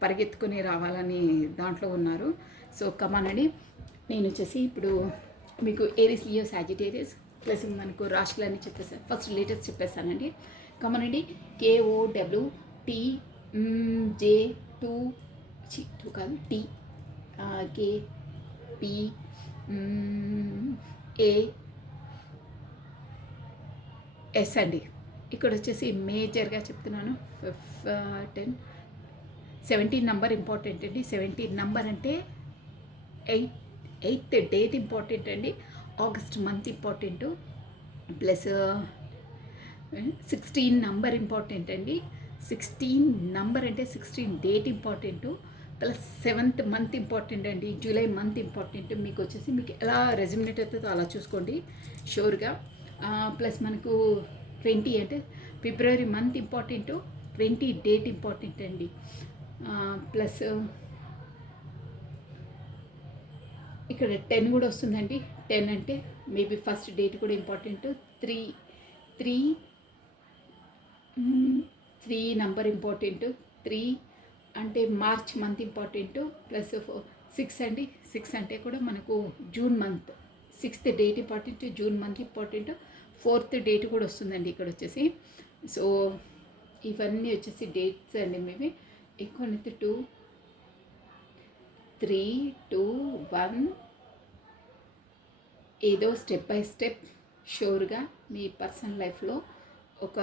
పరిగెత్తుకొని రావాలని దాంట్లో ఉన్నారు. సో కమానండి, నేను వచ్చేసి ఇప్పుడు మీకు ఏరిస్, లియో, సాజిటేరియస్ ప్లస్ మనకు రాశులన్నీ చెప్పేసాను. ఫస్ట్ లేటెస్ట్ చెప్పేస్తానండి. కమానండి, KOWT J2 కాదు T KP AS అండి. ఇక్కడ వచ్చేసి మేజర్గా చెప్తున్నాను 17 నెంబర్ ఇంపార్టెంట్ అండి. 17 నెంబర్ అంటే 8th డేట్ ఇంపార్టెంట్ అండి. August month important, plus 16 number important అండి. 16 నంబర్ అంటే 16 date important, plus 7th month important అండి. July month important. మీకు వచ్చేసి మీకు ఎలా రెజ్యుమినేట్ అవుతుందో అలా చూసుకోండి షూర్గా. ప్లస్ మనకు 20 అంటే ఫిబ్రవరి మంత్ ఇంపార్టెంటు, 20 డేట్ ఇంపార్టెంట్ అండి. ప్లస్ ఇక్కడ 10 కూడా వస్తుందండి. 10 అంటే మేబీ ఫస్ట్ డేట్ కూడా ఇంపార్టెంట్. 3 number important. 3 అంటే మార్చ్ మంత్ ఇంపార్టెంట్, ప్లస్ 6 అండి. 6 అంటే కూడా మనకు June month 6th date important, June month important, 4th date కూడా వస్తుందండి ఇక్కడ వచ్చేసి. సో ఇవన్నీ వచ్చేసి డేట్స్ అండి మేబీ ఎక్కువ 2, 3, 2, 1 ఏదో స్టెప్ బై స్టెప్ షూర్గా మీ పర్సనల్ లైఫ్లో ఒక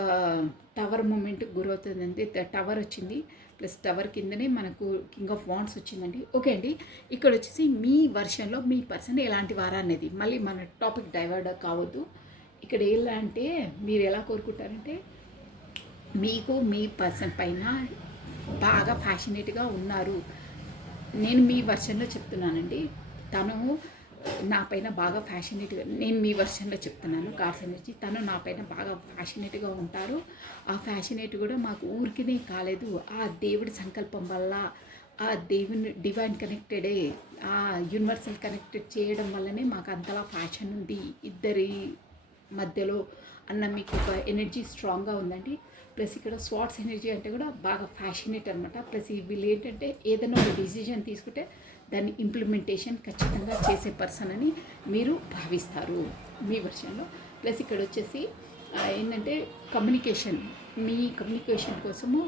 టవర్ మూమెంట్ గురవుతుందండి. టవర్ వచ్చింది, ప్లస్ టవర్ కిందనే మనకు కింగ్ ఆఫ్ వాండ్స్ వచ్చిందండి. ఓకే అండి, ఇక్కడ వచ్చేసి మీ వర్షన్లో మీ పర్సన్ ఎలాంటి వారా అనేది మళ్ళీ మన టాపిక్ డైవర్ట్ కావద్దు. ఇక్కడ ఎలా అంటే మీరు ఎలా కోరుకుంటారంటే మీకు మీ పర్సన్ పైన బాగా ఫ్యాషనేట్గా ఉన్నారు. నేను మీ వర్షన్లో చెప్తున్నానండి, తను నా పైన బాగా ఫ్యాషనేట్గా, నేను మీ వర్షన్లో చెప్తున్నాను కార్డ్స్ ఎనర్జీ, తను నా పైన బాగా ఫ్యాషనేట్గా ఉంటారు. ఆ ఫ్యాషనేట్ కూడా మాకు ఊరికినే కాలేదు, ఆ దేవుడి సంకల్పం వల్ల, ఆ దేవుని డివైన్ కనెక్టెడే, ఆ యూనివర్సల్ కనెక్టెడ్ చేయడం వల్లనే మాకు అంతలా ఫ్యాషన్ ఉంది ఇద్దరి మధ్యలో అన్న మీకు ఒక ఎనర్జీ స్ట్రాంగ్గా ఉందండి. ప్లస్ ఇక్కడ స్వాట్స్ ఎనర్జీ అంటే కూడా బాగా ఫ్యాషనేట్ అనమాట. ప్లస్ వీళ్ళు ఏంటంటే ఏదైనా ఒక డిసిజన్ తీసుకుంటే దాన్ని ఇంప్లిమెంటేషన్ ఖచ్చితంగా చేసే పర్సన్ అని మీరు భావిస్తారు మీ వర్షన్లో. ప్లస్ ఇక్కడ వచ్చేసి ఏంటంటే కమ్యూనికేషన్, మీ కమ్యూనికేషన్ కోసము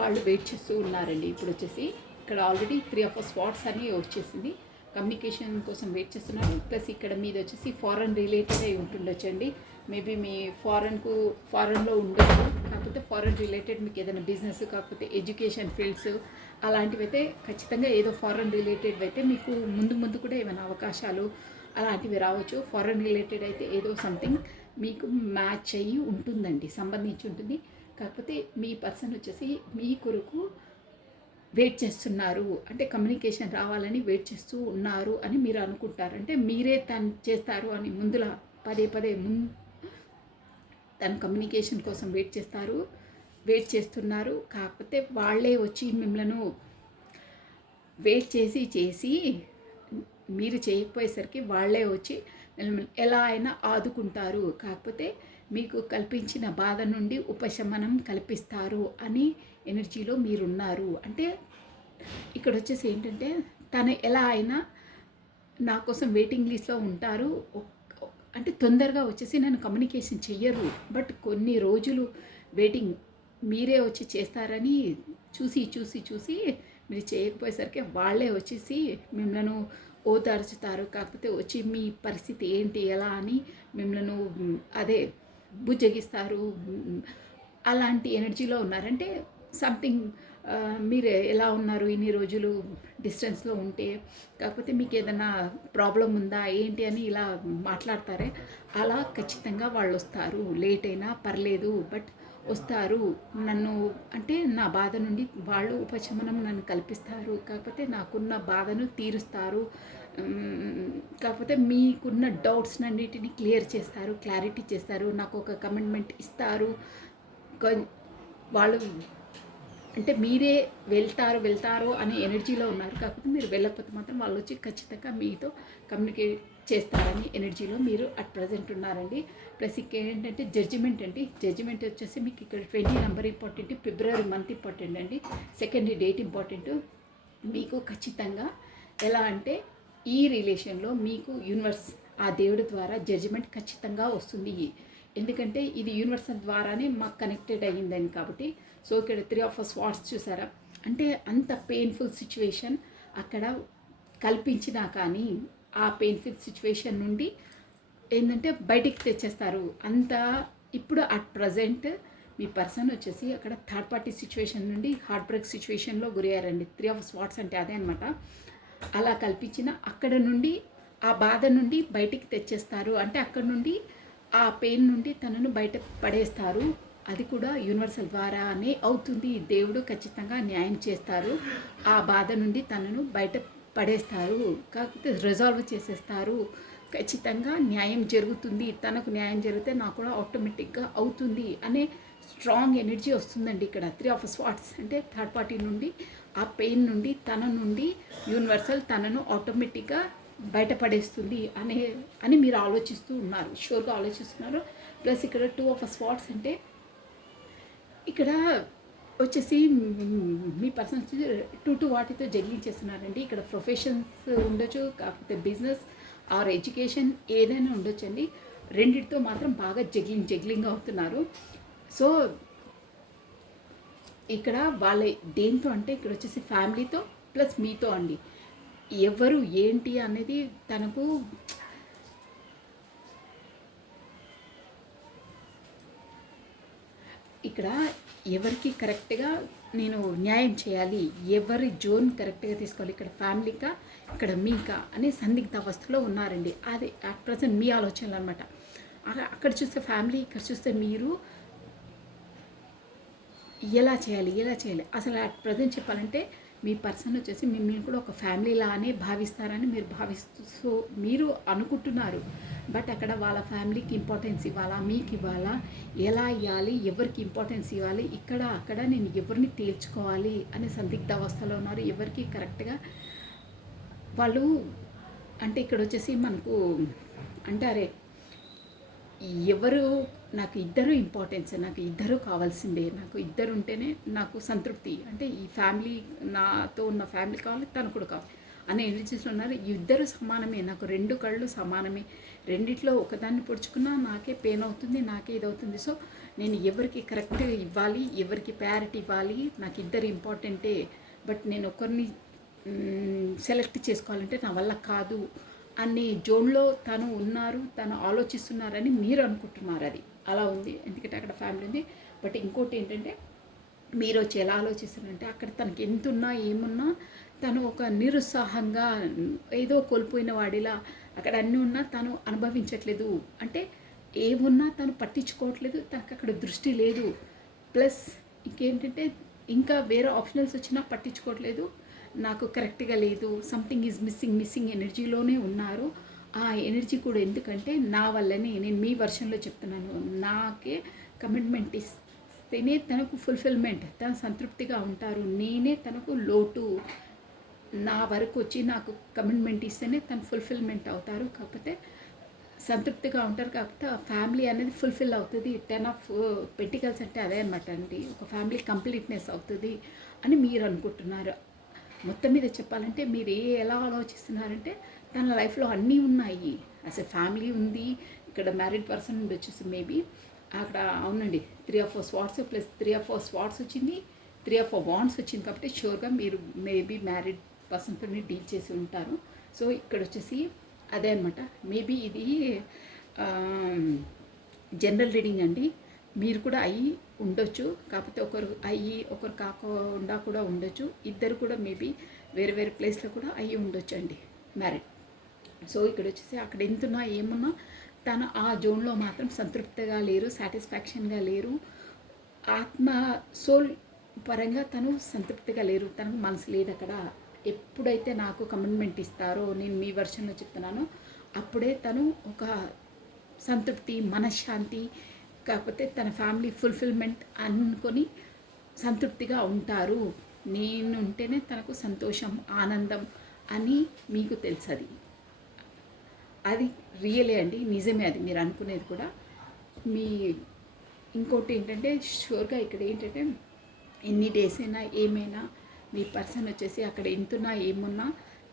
వాళ్ళు వెయిట్ చేస్తూ ఉన్నారండి. ఇప్పుడు వచ్చేసి ఇక్కడ ఆల్రెడీ 3 of స్వాట్స్ అని వచ్చేసింది, కమ్యూనికేషన్ కోసం వెయిట్ చేస్తున్నారు. ప్లస్ ఇక్కడ మీద వచ్చేసి ఫారెన్ రిలేటెడ్ అయి ఉంటుండొచ్చండి. మేబీ మీ ఫారెన్లో ఉండొచ్చు, కాకపోతే ఫారెన్ రిలేటెడ్ మీకు ఏదైనా బిజినెస్ కాకపోతే ఎడ్యుకేషన్ ఫీల్డ్స్ అలాంటివి అయితే ఖచ్చితంగా ఏదో ఫారెన్ రిలేటెడ్ అయితే మీకు ముందు కూడా ఏమైనా అవకాశాలు అలాంటివి రావచ్చు. ఫారెన్ రిలేటెడ్ అయితే ఏదో సంథింగ్ మీకు మ్యాచ్ అయ్యి ఉంటుందండి, సంబంధించి ఉంటుంది. కాకపోతే మీ పర్సన్ వచ్చేసి మీ కొరకు వెయిట్ చేస్తున్నారు, అంటే కమ్యూనికేషన్ రావాలని వెయిట్ చేస్తూ ఉన్నారు అని మీరు అనుకుంటారు. అంటే మీరే తను చేస్తారు అని ముందులా పదే తను కమ్యూనికేషన్ కోసం వెయిట్ చేస్తున్నారు. కాకపోతే వాళ్ళే వచ్చి మిమ్మల్ని వెయిట్ చేసి మీరు చేయకపోయేసరికి వాళ్ళే వచ్చి ఎలా అయినా ఆదుకుంటారు. కాకపోతే మీకు కల్పించిన బాధ నుండి ఉపశమనం కల్పిస్తారు అని ఎనర్జీలో మీరున్నారు. అంటే ఇక్కడ వచ్చేసి ఏంటంటే తను ఎలా అయినా నా కోసం వెయిటింగ్ లిస్ట్లో ఉంటారు, అంటే తొందరగా వచ్చేసి నన్ను కమ్యూనికేషన్ చెయ్యరు, బట్ కొన్ని రోజులు వెయిటింగ్ మీరే వచ్చి చేస్తారని చూసి మీరు చేయకపోయేసరికి వాళ్ళే వచ్చేసి మిమ్మల్ని ఓదార్చుతారు. కాకపోతే వచ్చి మీ పరిస్థితి ఏంటి ఎలా అని మిమ్మల్ని అదే బుజ్జగిస్తారు. అలాంటి ఎనర్జీలో ఉన్నారంటే సంథింగ్ మీరు ఎలా ఉన్నారు ఇన్ని రోజులు డిస్టెన్స్లో ఉంటే, కాకపోతే మీకు ఏదైనా ప్రాబ్లం ఉందా ఏంటి అని ఇలా మాట్లాడతారే, అలా ఖచ్చితంగా వాళ్ళు వస్తారు. లేట్ అయినా పర్లేదు బట్ వస్తారు. నన్ను అంటే నా బాధ నుండి వాళ్ళు ఉపశమనం నన్ను కల్పిస్తారు, కాకపోతే నాకున్న బాధను తీరుస్తారు, కాకపోతే మీకున్న డౌట్స్ అన్నిటిని క్లియర్ చేస్తారు, క్లారిటీ చేస్తారు, నాకు ఒక కమిట్మెంట్ ఇస్తారు. వాళ్ళు అంటే మీరే వెళ్తారు అనే ఎనర్జీలో ఉన్నారు. కాకపోతే మీరు వెళ్ళకపోతే మాత్రం వాళ్ళు వచ్చి ఖచ్చితంగా మీతో కమ్యూనికేట్ చేస్తారని ఎనర్జీలో మీరు అట్ ప్రజెంట్ ఉన్నారండి. ప్లస్ ఏంటంటే జడ్జిమెంట్ అండి. జడ్జిమెంట్ వచ్చేసి మీకు ఇక్కడ 20 నెంబర్ ఇంపార్టెంట్, ఫిబ్రవరి మంత్ ఇంపార్టెంట్ అండి, 2nd డేట్ ఇంపార్టెంట్. మీకు ఖచ్చితంగా ఎలా అంటే ఈ రిలేషన్లో మీకు యూనివర్స్ ఆ దేవుడి ద్వారా జడ్జిమెంట్ ఖచ్చితంగా వస్తుంది. ఎందుకంటే ఇది యూనివర్సల్ ద్వారానే మాకు కనెక్టెడ్ అయ్యిందని కాబట్టి. సో ఇక్కడ 3 of స్వాట్స్ చూసారా, అంటే అంత పెయిన్ఫుల్ సిచ్యువేషన్ అక్కడ కల్పించినా కానీ ఆ పెయిన్ఫుల్ సిచ్యువేషన్ నుండి ఏంటంటే బయటికి తెచ్చేస్తారు. అంత ఇప్పుడు అట్ ప్రజెంట్ మీ పర్సన్ వచ్చేసి అక్కడ థర్డ్ పార్టీ సిచ్యువేషన్ నుండి హార్ట్ బ్రేక్ సిచ్యువేషన్లో గురయ్యారండి. 3 of స్వాట్స్ అంటే అదే అనమాట. అలా కల్పించిన అక్కడ నుండి ఆ బాధ నుండి బయటికి తెచ్చేస్తారు. అంటే అక్కడ నుండి ఆ పెయిన్ నుండి తనను బయట పడేస్తారు. అది కూడా యూనివర్సల్ ద్వారానే అవుతుంది. దేవుడు ఖచ్చితంగా న్యాయం చేస్తారు. ఆ బాధ నుండి తనను బయట పడేస్తారు, కాకపోతే రిజాల్వ్ చేసేస్తారు. ఖచ్చితంగా న్యాయం జరుగుతుంది, తనకు న్యాయం జరిగితే నాకు కూడా ఆటోమేటిక్గా అవుతుంది అనే స్ట్రాంగ్ ఎనర్జీ వస్తుందండి ఇక్కడ. 3 of స్వాట్స్ అంటే థర్డ్ పార్టీ నుండి ఆ పెయిన్ నుండి తన నుండి యూనివర్సల్ తనను ఆటోమేటిక్గా బయటపడేస్తుంది అని మీరు ఆలోచిస్తూ ఉన్నారు, షూర్గా ఆలోచిస్తున్నారు. ప్లస్ ఇక్కడ 2 of స్వాట్స్ అంటే ఇక్కడ వచ్చేసి మీ పర్సన్ వచ్చి టూ వాటితో జగ్లింగ్ చేస్తున్నారండి. ఇక్కడ ప్రొఫెషన్స్ ఉండొచ్చు, కాకపోతే బిజినెస్ ఆర్ ఎడ్యుకేషన్ ఏదైనా ఉండొచ్చండి. రెండిటితో మాత్రం బాగా జగ్లింగ్ అవుతున్నారు. సో ఇక్కడ వాళ్ళ దేంతో అంటే ఇక్కడ వచ్చేసి ఫ్యామిలీతో ప్లస్ మీతో అండి. ఎవరు ఏంటి అనేది తనకు ఇక్కడ ఎవరికి కరెక్ట్గా నేను న్యాయం చేయాలి, ఎవరి జోన్ కరెక్ట్గా తీసుకోవాలి, ఇక్కడ ఫ్యామిలీకా ఇక్కడ మీకా అనే సందిగ్ధ అవస్థలో ఉన్నారండి. అది అట్ ప్రజెంట్ మీ ఆలోచనలు అనమాట. అక్కడ చూస్తే ఫ్యామిలీ, ఇక్కడ చూస్తే మీరు ఎలా చేయాలి అసలు అట్ ప్రజెంట్ చెప్పాలంటే మీ పర్సన్ వచ్చేసి మిమ్మల్ని కూడా ఒక ఫ్యామిలీ లానే భావిస్తారని మీరు అనుకుంటున్నారు. బట్ అక్కడ వాళ్ళ ఫ్యామిలీకి ఇంపార్టెన్స్ ఇవ్వాలా, మీకు ఇవ్వాలా, ఎలా ఇవ్వాలి, ఎవరికి ఇంపార్టెన్స్ ఇవ్వాలి, అక్కడ నేను ఎవరిని తేల్చుకోవాలి అనే సందిగ్ధ అవస్థలో ఉన్నారు. ఎవరికి కరెక్ట్గా వాళ్ళు అంటే ఇక్కడ వచ్చేసి మనకు అంటారే ఎవరు నాకు ఇద్దరు ఇంపార్టెన్స్, నాకు ఇద్దరు కావాల్సిందే, నాకు ఇద్దరు ఉంటేనే నాకు సంతృప్తి, అంటే ఈ ఫ్యామిలీ నాతో ఉన్న ఫ్యామిలీ కావాలి, తను కూడా కావాలి అనే ఎనర్జీస్లో ఉన్నారు. ఇద్దరు సమానమే, నాకు రెండు కళ్ళు సమానమే, రెండిట్లో ఒకదాన్ని పొడుచుకున్నా నాకే పెయిన్ అవుతుంది, నాకే ఇదవుతుంది. సో నేను ఎవరికి కరెక్ట్ ఇవ్వాలి, ఎవరికి ప్రయారిటీ ఇవ్వాలి, నాకు ఇద్దరు ఇంపార్టెంటే. బట్ నేను ఒకరిని సెలెక్ట్ చేసుకోవాలంటే నా వల్ల కాదు అన్ని జోన్లో తను ఉన్నారు, తను ఆలోచిస్తున్నారని మీరు అనుకుంటున్నారు. అది అలా ఉంది, ఎందుకంటే అక్కడ ఫ్యామిలీ ఉంది. బట్ ఇంకోటి ఏంటంటే మీరు వచ్చి ఎలా ఆలోచిస్తున్నారంటే అక్కడ తనకి ఎంత ఉన్నా ఏమున్నా తను ఒక నిరుత్సాహంగా ఏదో కోల్పోయిన వాడిలా అక్కడ అన్నీ ఉన్నా తను అనుభవించట్లేదు, అంటే ఏమున్నా తను పట్టించుకోవట్లేదు, తనకు అక్కడ దృష్టి లేదు. ప్లస్ ఇంకేంటంటే ఇంకా వేరే ఆప్షనల్స్ వచ్చినా పట్టించుకోవట్లేదు, నాకు కరెక్ట్గా లేదు, సంథింగ్ ఈజ్ మిస్సింగ్ ఎనర్జీలోనే ఉన్నారు. ఆ ఎనర్జీ కూడా ఎందుకంటే నా వల్లనే, నేను మీ వర్షన్లో చెప్తున్నాను, నాకే కమిట్మెంట్ ఇస్తేనే తనకు ఫుల్ఫిల్మెంట్, తను సంతృప్తిగా ఉంటారు, నేనే తనకు లోటు, నా వరకు వచ్చి నాకు కమిట్మెంట్ ఇస్తేనే తను ఫుల్ఫిల్మెంట్ అవుతారు, కాకపోతే సంతృప్తిగా ఉంటారు, కాకపోతే ఆ ఫ్యామిలీ అనేది ఫుల్ఫిల్ అవుతుంది. 10 ఆఫ్ పెంటికల్స్ అంటే అదే అనమాట అండి, ఒక ఫ్యామిలీ కంప్లీట్నెస్ అవుతుంది అని మీరు అనుకుంటున్నారు. మొత్తం మీద చెప్పాలంటే మీరు ఎలా ఆలోచిస్తున్నారంటే తన లైఫ్లో అన్నీ ఉన్నాయి, అసలు ఫ్యామిలీ ఉంది, ఇక్కడ మ్యారీడ్ పర్సన్ వచ్చేసి మేబీ అక్కడ అవునండి 3 of swords plus 3 of swords వచ్చింది, 3 ఆఫ్ వాండ్స్ వచ్చింది, కాబట్టి షూర్గా మీరు మేబీ మ్యారీడ్ పర్సన్తో డీల్ చేసి ఉంటారు. సో ఇక్కడ వచ్చేసి అదే అనమాట, మేబీ ఇది జనరల్ రీడింగ్ అండి, మీరు కూడా అయ్యి ఉండొచ్చు, కాకపోతే ఒకరు అయ్యి ఒకరు కాకుండా కూడా ఉండొచ్చు, ఇద్దరు కూడా మేబీ వేరే వేరే ప్లేస్లో కూడా అయ్యి ఉండొచ్చు అండి మ్యారీడ్. సో ఇక్కడ వచ్చేసి అక్కడ ఎంతున్నా ఏమున్నా తను ఆ జోన్లో మాత్రం సంతృప్తిగా లేరు, సాటిస్ఫాక్షన్గా లేరు, ఆత్మ సోల్ పరంగా తను సంతృప్తిగా లేరు, తనకు మనసు లేదు అక్కడ. ఎప్పుడైతే నాకు కమిట్మెంట్ ఇస్తారో, నేను మీ వర్షన్లో చెప్తున్నానో, అప్పుడే తను ఒక సంతృప్తి, మనశ్శాంతి, కాకపోతే తన ఫ్యామిలీ ఫుల్ఫిల్మెంట్ అనుకొని సంతృప్తిగా ఉంటారు. నేను ఉంటేనే తనకు సంతోషం, ఆనందం అని మీకు తెలుసు. అది రియలే అండి, నిజమే, అది మీరు అనుకునేది కూడా. మీ ఇంకోటి ఏంటంటే షూర్గా ఇక్కడ ఏంటంటే ఎన్ని డేస్ అయినా ఏమైనా మీ పర్సన్ వచ్చేసి అక్కడ ఎంతున్నా ఏమున్నా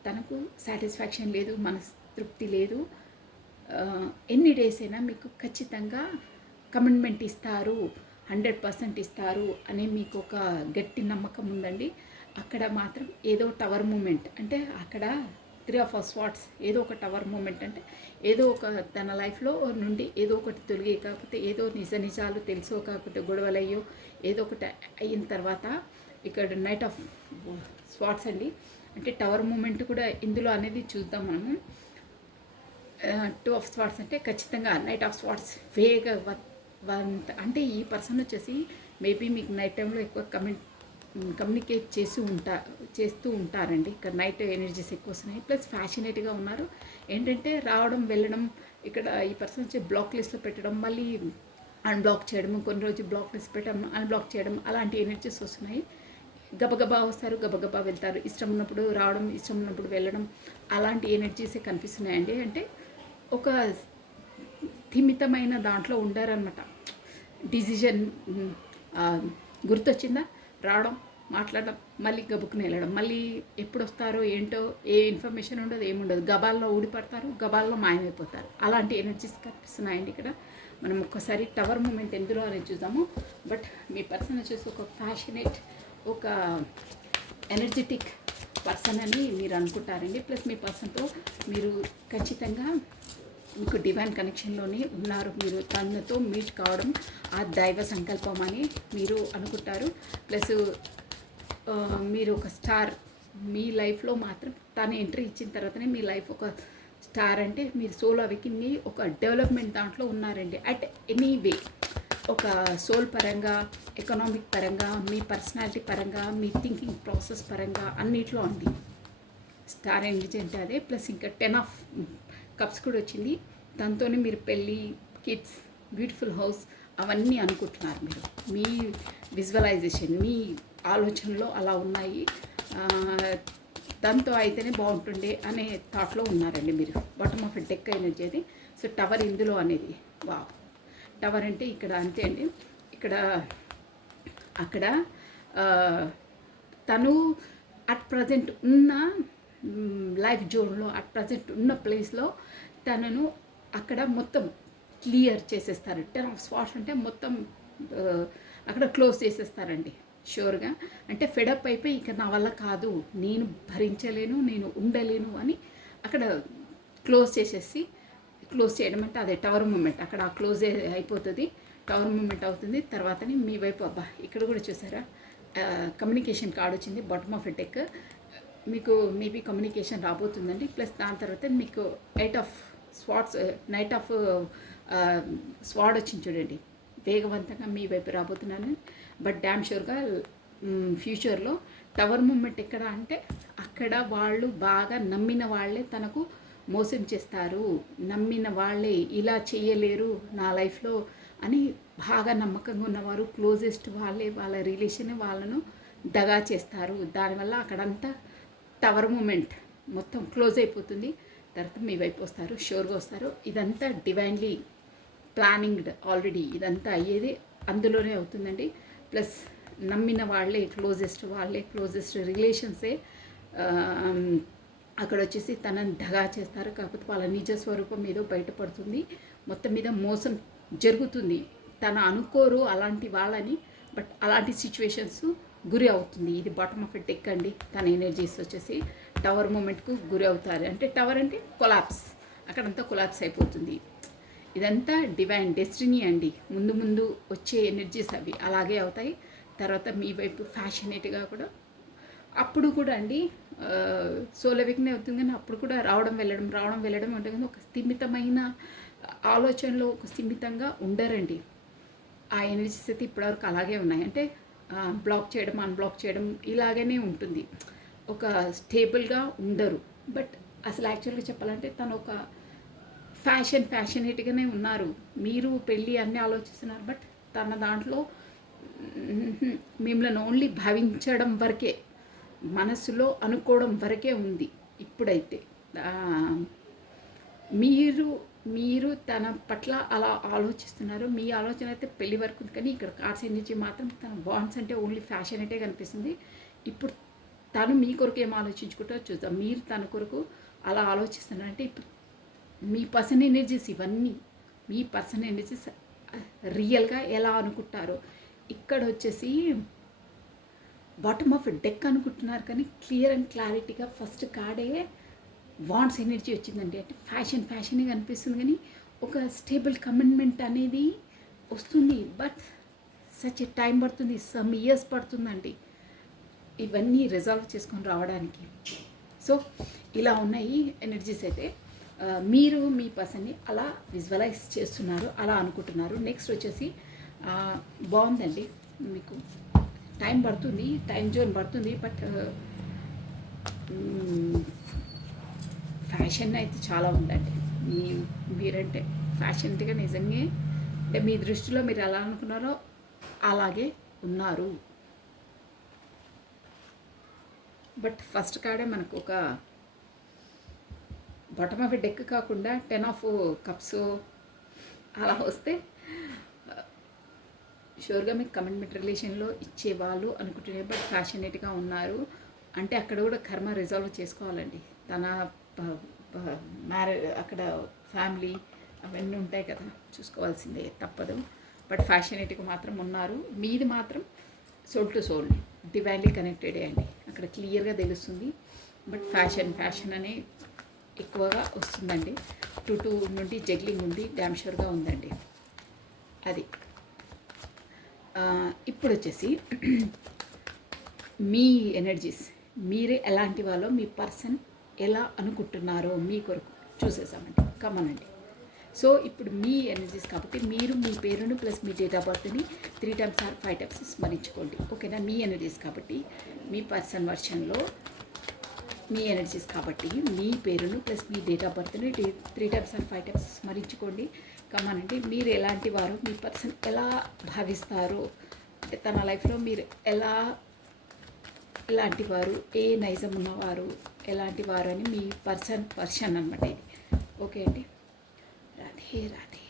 తనకు సాటిస్ఫాక్షన్ లేదు, మనస్తృప్తి లేదు. ఎన్ని డేస్ అయినా మీకు ఖచ్చితంగా కమిట్మెంట్ ఇస్తారు, 100% ఇస్తారు అని మీకు ఒక గట్టి నమ్మకం ఉందండి. అక్కడ మాత్రం ఏదో టవర్ మూమెంట్ అంటే అక్కడ 3 ఆఫ్ స్వాట్స్ ఏదో ఒక టవర్ మూమెంట్ అంటే ఏదో ఒక తన లైఫ్లో నుండి ఏదో ఒకటి తొలిగి, కాకపోతే ఏదో నిజాలు తెలుసో, కాకపోతే గొడవలయ్యో ఏదో ఒకటి అయిన తర్వాత ఇక్కడ నైట్ ఆఫ్ స్వాట్స్ అండి, అంటే టవర్ మూమెంట్ కూడా ఇందులో అనేది చూద్దాం మనము. 2 ఆఫ్ స్వాట్స్ అంటే ఖచ్చితంగా నైట్ ఆఫ్ స్వాట్స్ అంటే ఈ పర్సన్ వచ్చేసి మేబీ మీకు నైట్ టైంలో ఎక్కువ కమ్యూనికేట్ చేస్తూ ఉంటారండి. ఇక్కడ నైట్ ఎనర్జీస్ ఎక్కువ వస్తున్నాయి, ప్లస్ ఫ్యాషనేట్గా ఉన్నారు. ఏంటంటే రావడం వెళ్ళడం, ఇక్కడ ఈ పర్సన్ వచ్చి బ్లాక్ లిస్ట్లో పెట్టడం, మళ్ళీ అన్బ్లాక్ చేయడం, కొన్ని రోజులు బ్లాక్ లిస్ట్ పెట్టడం, అన్బ్లాక్ చేయడం, అలాంటి ఎనర్జీస్ వస్తున్నాయి. గబగబా వస్తారు, గబగబా వెళ్తారు, ఇష్టం ఉన్నప్పుడు రావడం, ఇష్టం ఉన్నప్పుడు వెళ్ళడం, అలాంటి ఎనర్జీసే కనిపిస్తున్నాయండి. అంటే ఒక స్థిమితమైన దాంట్లో ఉండారనమాట. డిసిజన్ గుర్తొచ్చిందా? రావడం, మాట్లాడడం, మళ్ళీ గబుక్కుని వెళ్ళడం, మళ్ళీ ఎప్పుడు వస్తారో ఏంటో ఏ ఇన్ఫర్మేషన్ ఉండదు, ఏముండదు, గబాల్లో ఊడిపడతారు, గబాల్లో మాయమైపోతారు. అలాంటి ఎనర్జీస్ కనిపిస్తున్నాయండి ఇక్కడ. మనం ఒక్కసారి టవర్ మూమెంట్ ఎందులో అనేది చూద్దాము. బట్ మీ పర్సన్ వచ్చేసి ఒక ఫ్యాషనేట్, ఒక ఎనర్జెటిక్ పర్సన్ అని మీరు అనుకుంటారండి. ప్లస్ మీ పర్సన్తో మీరు ఖచ్చితంగా మీకు డివైన్ కనెక్షన్లోనే ఉన్నారు. మీరు తనతో మీట్ కావడం ఆ దైవ సంకల్పం అని మీరు అనుకుంటారు. ప్లస్ మీరు ఒక స్టార్ మీ లైఫ్లో మాత్రం తను ఎంట్రీ ఇచ్చిన తర్వాతనే మీ లైఫ్ ఒక స్టార్. అంటే మీరు సోల్ అవేకింగ్ ఒక డెవలప్మెంట్ దాంట్లో ఉన్నారండి. అట్ ఎనీ వే, ఒక సోల్ పరంగా, ఎకనామిక్ పరంగా, మీ పర్సనాలిటీ పరంగా, మీ థింకింగ్ ప్రాసెస్ పరంగా అన్నిట్లో అండి. స్టార్ ఎనర్జీ అంటే అదే. ప్లస్ ఇంకా 10 ఆఫ్ కప్స్ కూడా వచ్చింది. దాంతోనే మీరు పెళ్ళి, కిడ్స్, బ్యూటిఫుల్ హౌస్ అవన్నీ అనుకుంటున్నారు. మీరు మీ విజువలైజేషన్, మీ ఆలోచనలో అలా ఉన్నాయి. దాంతో అయితేనే బాగుంటుండే అనే థాట్లో ఉన్నారండి మీరు. బాటమ్ ఆఫ్ డెక్ ఎనర్జీ అది. సో టవర్ ఇందులో అనేది వా టవర్ అంటే ఇక్కడ అంతే అండి. ఇక్కడ అక్కడ తను అట్ ప్రజెంట్ ఉన్న లైఫ్ జోన్లో, అట్ ప్రజెంట్ ఉన్న ప్లేస్లో తనను అక్కడ మొత్తం క్లియర్ చేసేస్తారు. 10 ఆఫ్ స్వాట్స్ అంటే మొత్తం అక్కడ క్లోజ్ చేసేస్తారండి షూర్గా. అంటే ఫెడప్ అయిపోయి ఇక నా వల్ల కాదు, నేను భరించలేను, నేను ఉండలేను అని అక్కడ క్లోజ్ చేసేసి, క్లోజ్ చేయడం అంటే అదే టవర్ మూమెంట్. అక్కడ క్లోజ్ అయిపోతుంది, టవర్ మూమెంట్ అవుతుంది. తర్వాతని మీ వైపు అబ్బా ఇక్కడ కూడా చూసారా కమ్యూనికేషన్ కార్డ్ వచ్చింది. బాటమ్ ఆఫ్ డెక్ మీకు మేబీ కమ్యూనికేషన్ రాబోతుందండి. ప్లస్ దాని తర్వాత మీకు 8 ఆఫ్ స్వాట్స్, నైట్ ఆఫ్ స్వాడ్ వచ్చింది చూడండి. వేగవంతంగా మీ వైపు రాబోతున్నాను. బట్ డ్యామ్ షూర్గా ఫ్యూచర్లో టవర్ మూమెంట్ ఎక్కడ అంటే అక్కడ వాళ్ళు బాగా నమ్మిన వాళ్ళే తనకు మోసం చేస్తారు. నమ్మిన వాళ్ళే ఇలా చేయలేరు నా లైఫ్లో అని బాగా నమ్మకంగా ఉన్నవారు, క్లోజెస్ట్ వాళ్ళే, వాళ్ళ రిలేషన్ వాళ్ళను దగా చేస్తారు. దానివల్ల అక్కడంతా టవర్ మూమెంట్ మొత్తం క్లోజ్ అయిపోతుంది. తర్వాత మీ వైపు వస్తారు, షూర్గా వస్తారు. ఇదంతా డివైన్లీ ప్లానింగ్డ్ ఆల్రెడీ. ఇదంతా అయ్యేది అందులోనే అవుతుందండి. ప్లస్ నమ్మిన వాళ్ళే, క్లోజెస్ట్ వాళ్ళే, క్లోజెస్ట్ రిలేషన్సే అక్కడ వచ్చేసి తనని దగా చేస్తారు. కాకపోతే వాళ్ళ నిజ స్వరూపం ఏదో బయటపడుతుంది. మొత్తం మీద మోసం జరుగుతుంది. తను అనుకోరు అలాంటి వాళ్ళని, బట్ అలాంటి సిచ్యువేషన్స్ గురి అవుతుంది. ఇది బాటమ్ ఆఫ్ డెక్ అండి. తన ఎనర్జీస్ వచ్చేసి టవర్ మూమెంట్కు గురి అవుతారు. అంటే టవర్ అంటే కొలాప్స్, అక్కడంతా కొలాప్స్ అయిపోతుంది. ఇదంతా డివైన్ డెస్టినీ అండి. ముందు ముందు వచ్చే ఎనర్జీస్ అవి అలాగే అవుతాయి. తర్వాత మీ వైపు ఫ్యాషనేట్గా కూడా అప్పుడు కూడా అండి సోలవిక్నే అవుతుంది. కానీ అప్పుడు కూడా రావడం వెళ్ళడం అంటే కానీ ఒక స్థిమితమైన ఆలోచనలో ఒక స్థిమితంగా ఉండరండి. ఆ ఎనర్జీస్ అయితే ఇప్పటివరకు అలాగే ఉన్నాయి. అంటే బ్లాక్ చేయడం, అన్బ్లాక్ చేయడం ఇలాగనే ఉంటుంది. ఒక స్టేబుల్గా ఉండరు. బట్ అసలు యాక్చువల్గా చెప్పాలంటే తను ఒక ఫ్యాషనేట్గానే ఉన్నారు. మీరు పెళ్ళి అన్నీ ఆలోచిస్తున్నారు. బట్ తన దాంట్లో మిమ్మల్ని ఓన్లీ భావించడం వరకే, మనసులో అనుకోవడం వరకే ఉంది ఇప్పుడైతే. మీరు తన పట్ల అలా ఆలోచిస్తున్నారు. మీ ఆలోచన అయితే పెళ్లి వరకు ఉంది. కానీ ఇక్కడ కార్డ్స్ ఎనర్జీ మాత్రం తన బాండ్స్ అంటే ఓన్లీ ఫ్యాషనేటే కనిపిస్తుంది. ఇప్పుడు తను మీ కొరకు ఏం ఆలోచించుకుంటారో చూద్దాం. మీరు తన కొరకు అలా ఆలోచిస్తున్నారంటే ఇప్పుడు మీ పర్సన్ ఎనర్జీస్ ఇవన్నీ, మీ పర్సన్ ఎనర్జీస్ రియల్గా ఎలా అనుకుంటారో. ఇక్కడ వచ్చేసి బాటమ్ ఆఫ్ డెక్ అనుకుంటున్నారు. కానీ క్లియర్ అండ్ క్లారిటీగా ఫస్ట్ కార్డే వాండ్స్ ఎనర్జీ వచ్చిందండి. అంటే ఫ్యాషన్గా అనిపిస్తుంది. కానీ ఒక స్టేబుల్ కమిట్మెంట్ అనేది వస్తుంది. బట్ సచ్ ఏ టైం పడుతుంది, సమ్ ఇయర్స్ పడుతుందండి ఇవన్నీ రిజాల్వ్ చేసుకొని రావడానికి. సో ఇలా ఉన్నాయి ఎనర్జీస్ అయితే. మీరు మీ పర్సన్ని అలా విజువలైజ్ చేస్తున్నారు, అలా అనుకుంటున్నారు. నెక్స్ట్ వచ్చేసి బాగుందండి. మీకు టైం పడుతుంది, టైం జోన్ పడుతుంది. బట్ ఫ్యాషన్ అయితే చాలా ఉందండి. మీరంటే ఫ్యాషన్గా నిజంగా అంటే మీ దృష్టిలో మీరు ఎలా అనుకున్నారో అలాగే ఉన్నారు. బట్ ఫస్ట్ కార్డే మనకు ఒక బాటమ్ ఆఫ్ డెక్ కాకుండా 10 ఆఫ్ కప్స్ అలా వస్తే షూర్గా మీకు కమిట్మెంట్ రిలేషన్లో ఇచ్చేవాళ్ళు అనుకుంటున్నారు, బట్ ఫ్యాషనేట్గా ఉన్నారు అంటే అక్కడ కూడా కర్మ రిజాల్వ్ చేసుకోవాలండి. తన అక్కడ ఫ్యామిలీ అవన్నీ ఉంటాయి కదా, చూసుకోవాల్సిందే, తప్పదు. బట్ ఫ్యాషనేట్గా మాత్రం ఉన్నారు. మీది మాత్రం సోల్ టు సోల్ డివైన్లీ కనెక్టెడే అండి, అక్కడ క్లియర్గా తెలుస్తుంది. బట్ ఫ్యాషన్ అనే ఎక్కువగా వస్తుందండి. 2 నుండి జగ్లింగ్ ఉంది, డ్యామ్ షూర్గా ఉందండి అది. ఇప్పుడు వచ్చేసి మీ ఎనర్జీస్, మీరే ఎలాంటి వాళ్ళో, మీ పర్సన్ ఎలా అనుకుంటున్నారో మీ కొరకు చూసేసామండి. కమనండి. సో ఇప్పుడు మీ ఎనర్జీస్ కాబట్టి మీరు మీ పేరును ప్లస్ మీ డేట్ ఆఫ్ బర్త్ని 3 times or 5 times స్మరించుకోండి. ఓకేనా? మీ ఎనర్జీస్ కాబట్టి మీ పర్సన్ వర్షన్లో మీ ఎనర్జీస్ కాబట్టి మీ పేరును ప్లస్ మీ డేట్ ఆఫ్ బర్త్ని 3 times or 5 times స్మరించుకోండి. కమానండి. మీరు ఎలాంటి వారు, మీ పర్సన్ ఎలా భావిస్తారు, అంటే తన లైఫ్లో మీరు ఎలాంటి వారు, ఏ నైజం ఉన్నవారు, ఎలాంటి వారు అని మీ పర్సన్ అనమాట ఇది. ఓకే అండి. రాధే రాధే.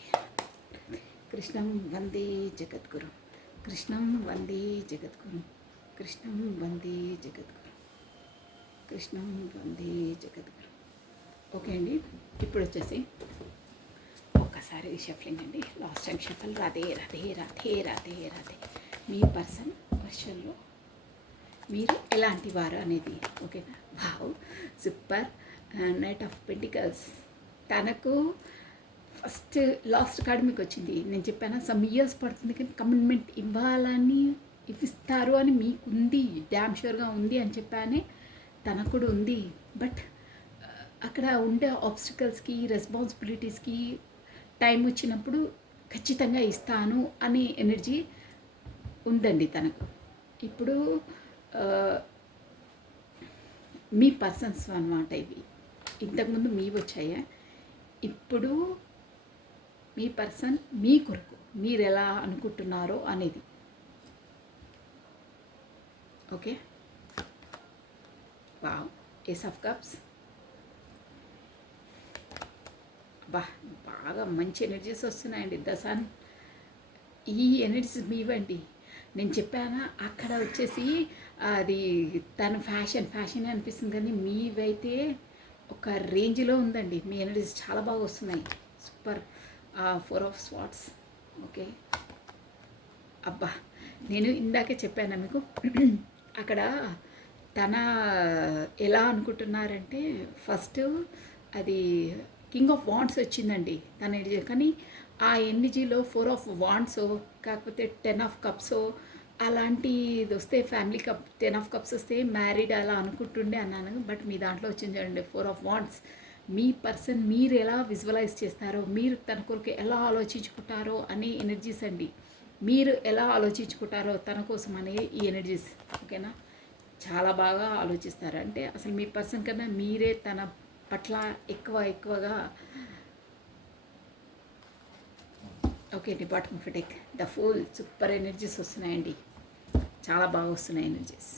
కృష్ణం వందే జగద్గురు, కృష్ణం వందే జగద్గురు, కృష్ణం వందే జగద్గురు, కృష్ణం వందే జగద్గురు. ఓకే అండి. ఇప్పుడు వచ్చేసి ఒక్కసారి షఫలింగ్ అండి, last time shuffle. Radhe Radhe Radhe Radhe Radhe. మీ పర్సన్ వర్షన్లో మీరు ఎలాంటి వారు అనేది. ఓకేనా? Wow, super. Knight of pentacles. తనకు ఫస్ట్ లాస్ట్ కార్డ్ మీకు వచ్చింది. నేను చెప్పాను సమ్ ఇయర్స్ పడుతుంది కానీ కమిట్మెంట్ ఇవ్వాలని ఇస్తారు అని మీకుంది, డ్యామ్ షూర్గా ఉంది అని చెప్పానే. తనకు కూడా ఉంది. బట్ అక్కడ ఉండే ఆబ్స్టికల్స్కి, రెస్పాన్సిబిలిటీస్కి టైం వచ్చినప్పుడు ఖచ్చితంగా ఇస్తాను అనే ఎనర్జీ ఉందండి తనకు. ఇప్పుడు మీ పర్సన్స్ అన్నమాట ఇవి. ఇంతకుముందు మీ వచ్చాయా, ఇప్పుడు మీ పర్సన్ మీ కొరకు మీరు ఎలా అనుకుంటున్నారో అనేది. Okay. Wow, ace of cups. బాగా మంచి ఎనర్జీస్ వస్తున్నాయండి. దసాన్ ఈ ఎనర్జీస్ మీవండి. నేను చెప్పానా అక్కడ వచ్చేసి అది తన ఫ్యాషన్ అనిపిస్తుంది కానీ మీవైతే ఒక రేంజ్లో ఉందండి. మీ ఎనర్జీస్ చాలా బాగా వస్తున్నాయి. సూపర్. 4 of Swords. ఓకే. అబ్బా, నేను ఇందాకే చెప్పాను మీకు అక్కడ తన ఎలా అనుకుంటున్నారంటే ఫస్ట్ అది కింగ్ ఆఫ్ వాండ్స్ వచ్చిందండి తన ఎనర్జీ. కానీ ఆ ఎనర్జీలో 4 of Wands కాకపోతే 10 of Cups అలాంటిది వస్తే, ఫ్యామిలీ కప్ 10 of Cups వస్తే మ్యారీడ్ అలా అనుకుంటుండే అన్నాను. బట్ మీ దాంట్లో వచ్చింది చూడండి 4 of Wands. మీ పర్సన్ మీరు ఎలా విజువలైజ్ చేస్తారో, మీరు తన కొరకు ఎలా ఆలోచించుకుంటారో అనే ఎనర్జీస్ అండి. మీరు ఎలా ఆలోచించుకుంటారో తన కోసం అనే ఈ ఎనర్జీస్. ఓకేనా? చాలా బాగా ఆలోచిస్తారు. అంటే అసలు మీ పర్సన్ కన్నా మీరే తన పట్ల ఎక్కువగా. ఓకే అండి. Bottom of deck the full. Super energies వస్తున్నాయండి, చాలా బాగా వస్తున్నాయి ఎనర్జీస్.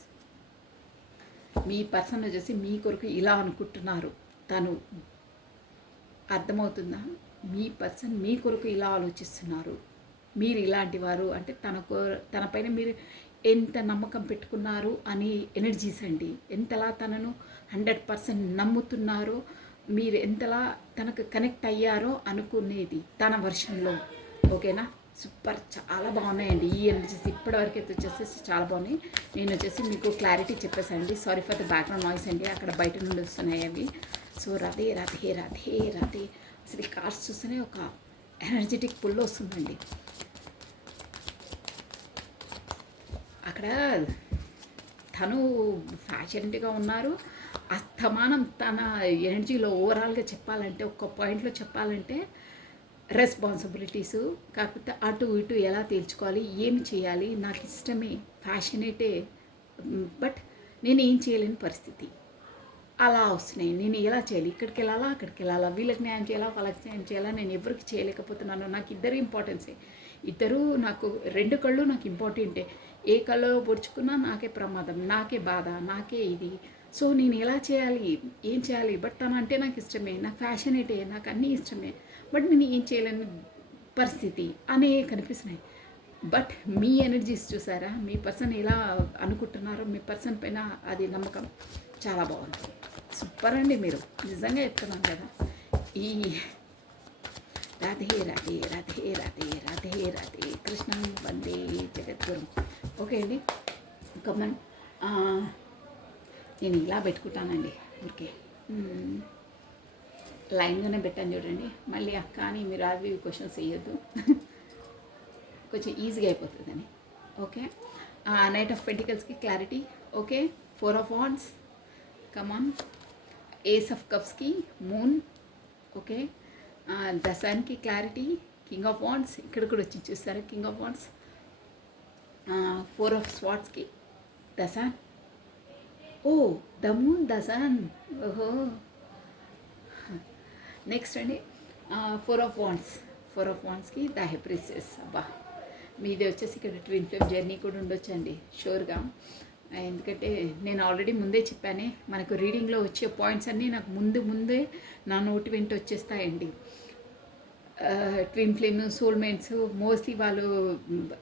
మీ పర్సన్ వచ్చేసి మీ కొరకు ఇలా అనుకుంటున్నారు. తను అర్థమవుతుందా? మీ పర్సన్ మీ కొరకు ఇలా ఆలోచిస్తున్నారు. మీరు ఇలాంటి వారు అంటే తనపైన మీరు ఎంత నమ్మకం పెట్టుకున్నారు అని ఎనర్జీస్ అండి. ఎంతలా తనను 100% నమ్ముతున్నారో, మీరు ఎంతలా తనకు కనెక్ట్ అయ్యారో అనుకునేది తన వర్షన్లో. ఓకేనా? సూపర్. చాలా బాగున్నాయండి ఈ ఎనర్జీస్. ఇప్పటివరకు అయితే వచ్చేసి చాలా బాగున్నాయి. నేను వచ్చేసి మీకు క్లారిటీ చెప్పేసానండి. Sorry for the background noise అండి, అక్కడ బయట నుండి వస్తున్నాయి అవి. సో రాధే రాధే రాధే రాధే. అసలు ఈ కార్డ్స్ చూస్తేనే ఒక ఎనర్జెటిక్ పుల్ వస్తుందండి. అక్కడ తను ఫ్యాషన్గా ఉన్నారు. అస్తమానం తన ఎనర్జీలో ఓవరాల్గా చెప్పాలంటే, ఒక్క పాయింట్లో చెప్పాలంటే రెస్పాన్సిబిలిటీస్, కాకపోతే అటు ఇటు ఎలా తేల్చుకోవాలి, ఏమి చేయాలి, నాకు ఇష్టమే, ఫ్యాషనేటే, బట్ నేను ఏం చేయలేని పరిస్థితి అలా వస్తున్నాయి. నేను ఎలా చేయాలి, ఇక్కడికి వెళ్ళాలా అక్కడికి వెళ్ళాలా, వీళ్ళకి న్యాయం చేయాలా వాళ్ళకి న్యాయం చేయాలా, నేను ఎవరికి చేయలేకపోతున్నాను. నాకు ఇద్దరు ఇంపార్టెన్సే. ఇద్దరు నాకు 2 కళ్ళు నాకు ఇంపార్టెంటే. ఏ కళ్ళు పొడుచుకున్నా నాకే ప్రమాదం, నాకే బాధ, నాకే ఇది. సో నేను ఎలా చేయాలి, ఏం చేయాలి, బట్ తను అంటే నాకు ఇష్టమే, నాకు ఫ్యాషనేటే, నాకు అన్నీ ఇష్టమే, బట్ నేను ఏం చేయలేని పరిస్థితి అనే కనిపిస్తున్నాయి. బట్ మీ ఎనర్జీస్ చూసారా, మీ పర్సన్ ఎలా అనుకుంటున్నారో మీ పర్సన్ పైన అది నమ్మకం చాలా బాగుంది. సూపర్ అండి మీరు, నిజంగా చెప్తున్నాను కదా. ఈ రాధే రాధే రాధే రాధే రాధే రాధే కృష్ణం వందే జగద్గురు. ఓకే అండి, కమన్. నేను ఇలా పెట్టుకుంటానండి ఊరికే, లైన్గానే పెట్టాను చూడండి. మళ్ళీ అక్క అని మీరు అవి క్వశ్చన్స్ వేయొద్దు, కొంచెం ఈజీగా అయిపోతుందని. ఓకే, నైట్ ఆఫ్ పెంటికల్స్కి clarity. Okay, 4 of wands, come. On ace కప్స్కి మూన్. ఓకే, ద సన్కి క్లారిటీ. కింగ్ ఆఫ్ వాండ్స్ ఇక్కడ కూడా వచ్చి చూస్తారా, కింగ్ ఆఫ్ వాండ్స్. 4 ఆఫ్ స్వాట్స్కి the sun. Oh, the moon, the sun. ఓహో, నెక్స్ట్ అండి 4 ఆఫ్ వాండ్స్. 4 ఆఫ్ వాండ్స్కి ద హెప్రిసెస్. అబ్బా, మీది వచ్చేసి ఇక్కడ ట్విన్ ఫ్లేమ్ జర్నీ కూడా ఉండొచ్చండి షూర్గా. ఎందుకంటే నేను ఆల్రెడీ ముందే చెప్పానే, మనకు రీడింగ్లో వచ్చే పాయింట్స్ అన్నీ నాకు ముందే నా నోటి వెంట వచ్చేస్తాయండి. ట్విన్ ఫ్లేమ్, సోల్మేట్స్ మోస్ట్లీ వాళ్ళు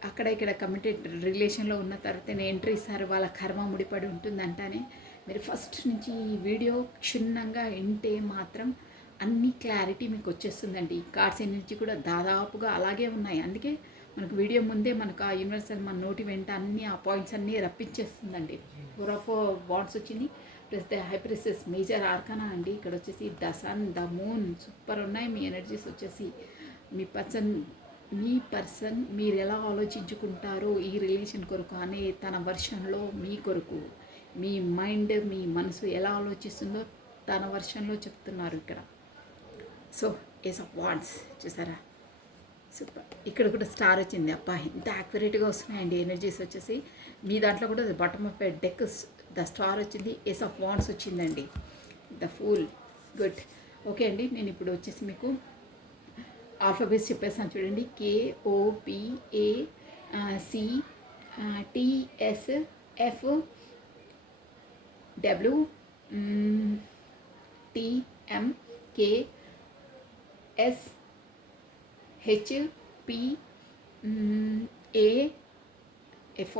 అక్కడ ఇక్కడ కమిటెడ్ రిలేషన్లో ఉన్న తర్వాత నేను ఎంట్రీ ఇస్తారు, వాళ్ళ కర్మ ముడిపడి ఉంటుందంటానే. మీరు ఫస్ట్ నుంచి ఈ వీడియో క్షుణ్ణంగా వింటే మాత్రం అన్ని క్లారిటీ మీకు వచ్చేస్తుందండి. కార్డ్స్ ఎనర్జీ కూడా దాదాపుగా అలాగే ఉన్నాయి. అందుకే మనకు వీడియో ముందే మనకు ఆ యూనివర్సల్ మన నోటి వెంట అన్ని ఆ పాయింట్స్ అన్నీ రప్పించేస్తుందండి. 4 ఆఫ్ వాండ్స్ వచ్చింది, plus the high priestess major arcana అండి. ఇక్కడ వచ్చేసి the sun, the moon, super ఉన్నాయి మీ ఎనర్జీస్ వచ్చేసి. మీ పర్సన్ మీరు ఎలా ఆలోచించుకుంటారో ఈ రిలేషన్ కొరకు అనే తన వర్షన్లో మీ కొరకు, మీ మైండ్, మీ మనసు ఎలా ఆలోచిస్తుందో తన వర్షన్లో చెప్తున్నారు ఇక్కడ. సో ఏస్ ఆఫ్ వాండ్స్ చూసారా, సూపర్. ఇక్కడ కూడా స్టార్ వచ్చింది. అబ్బా, ఇంత యాక్యురేట్గా వస్తున్నాయండి ఎనర్జీస్ వచ్చేసి. మీ దాంట్లో కూడా bottom of deck the star వచ్చింది, ఏస్ ఆఫ్ వాండ్స్ వచ్చిందండి, ద ఫూల్. గుడ్. ఓకే అండి, నేను ఇప్పుడు వచ్చేసి మీకు ఆల్ఫాబెట్స్ చెప్పేసాను చూడండి. KOPA CTSF WTMKSHPAF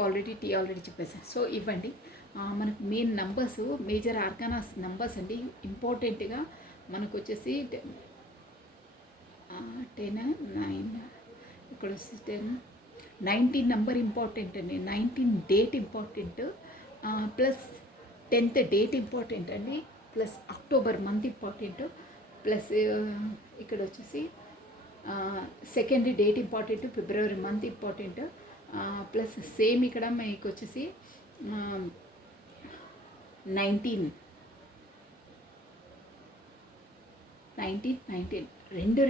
already T already చెప్పేసాను. సో ఇవ్వండి మనకు మెయిన్ నంబర్స్, మేజర్ ఆర్గానాస్ నంబర్స్ అండి. ఇంపార్టెంట్గా మనకు వచ్చేసి 10, 9, ఇక్కడ వచ్చి 10, 19 నెంబర్ ఇంపార్టెంట్ అండి. 19 date important, plus 10th date important అండి, plus October month important, plus ఇక్కడ వచ్చేసి 2nd డేట్ ఇంపార్టెంట్, ఫిబ్రవరి మంత్ ఇంపార్టెంట్, ప్లస్ సేమ్ ఇక్కడ మీకు వచ్చేసి 19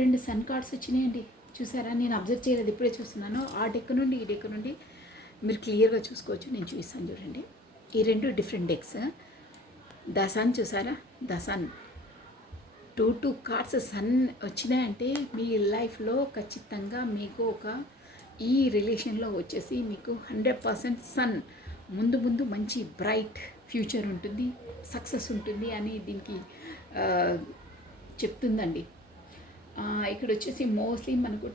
రెండు సన్ కార్డ్స్ వచ్చినాయండి. చూసారా, నేను అబ్జర్వ్ చేయలేదు, ఇప్పుడే చూస్తున్నాను. ఆ డెక్ నుండి ఈ డెక్ నుండి మీరు క్లియర్గా చూసుకోవచ్చు. నేను చూస్తాను చూడండి, ఈ 2 డిఫరెంట్ డెక్స్. ద సన్ చూసారా, ద సన్ 2 కార్డ్స్ సన్ వచ్చినాయంటే మీ లైఫ్లో ఖచ్చితంగా మీకు ఈ రిలేషన్లో వచ్చేసి మీకు 100% సన్ ముందు మంచి బ్రైట్ ఫ్యూచర్ ఉంటుంది, సక్సెస్ ఉంటుంది అని దీనికి చెప్తుందండి. ఇక్కడ వచ్చేసి మోస్ట్లీ మనకు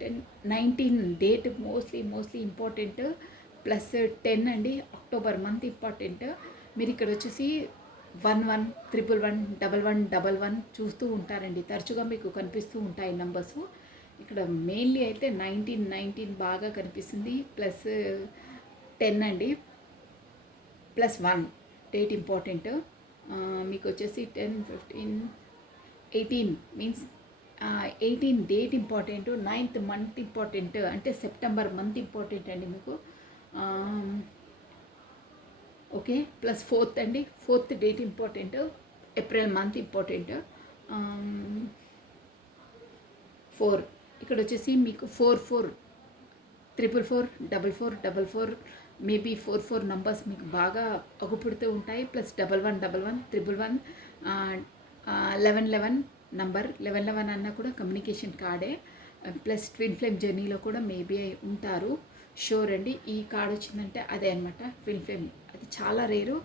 19 డేట్ మోస్ట్లీ ఇంపార్టెంట్, ప్లస్ 10 అండి, అక్టోబర్ మంత్ ఇంపార్టెంట్. మీరు ఇక్కడ వచ్చేసి 11, 11, 11 చూస్తూ ఉంటారండి, తరచుగా మీకు కనిపిస్తూ ఉంటాయి నంబర్స్. ఇక్కడ మెయిన్లీ అయితే 19 బాగా కనిపిస్తుంది, ప్లస్ 10 అండి, ప్లస్ 1 డేట్ ఇంపార్టెంట్. మీకు వచ్చేసి 10, 15, 18 means 18 date important, 9th month important, అంటే సెప్టెంబర్ మంత్ ఇంపార్టెంట్ అండి మీకు. ఓకే, ప్లస్ 4th అండి, 4th date important, April month important. 4 ఇక్కడ వచ్చేసి మీకు 44, 444, 44, మేబీ 44 నంబర్స్ మీకు బాగా అగుపుడుతూ ఉంటాయి, ప్లస్ 11, 11, 11 నంబర్ 11 అన్నా కూడా కమ్యూనికేషన్ కార్డే, ప్లస్ ట్విన్ ఫ్లేమ్ జర్నీలో కూడా మేబీ ఉంటారు, షూర్ అండి. ఈ కార్డ్ వచ్చిందంటే అదే అనమాట, ట్విన్ ఫ్లేమ్. అది చాలా రేరు,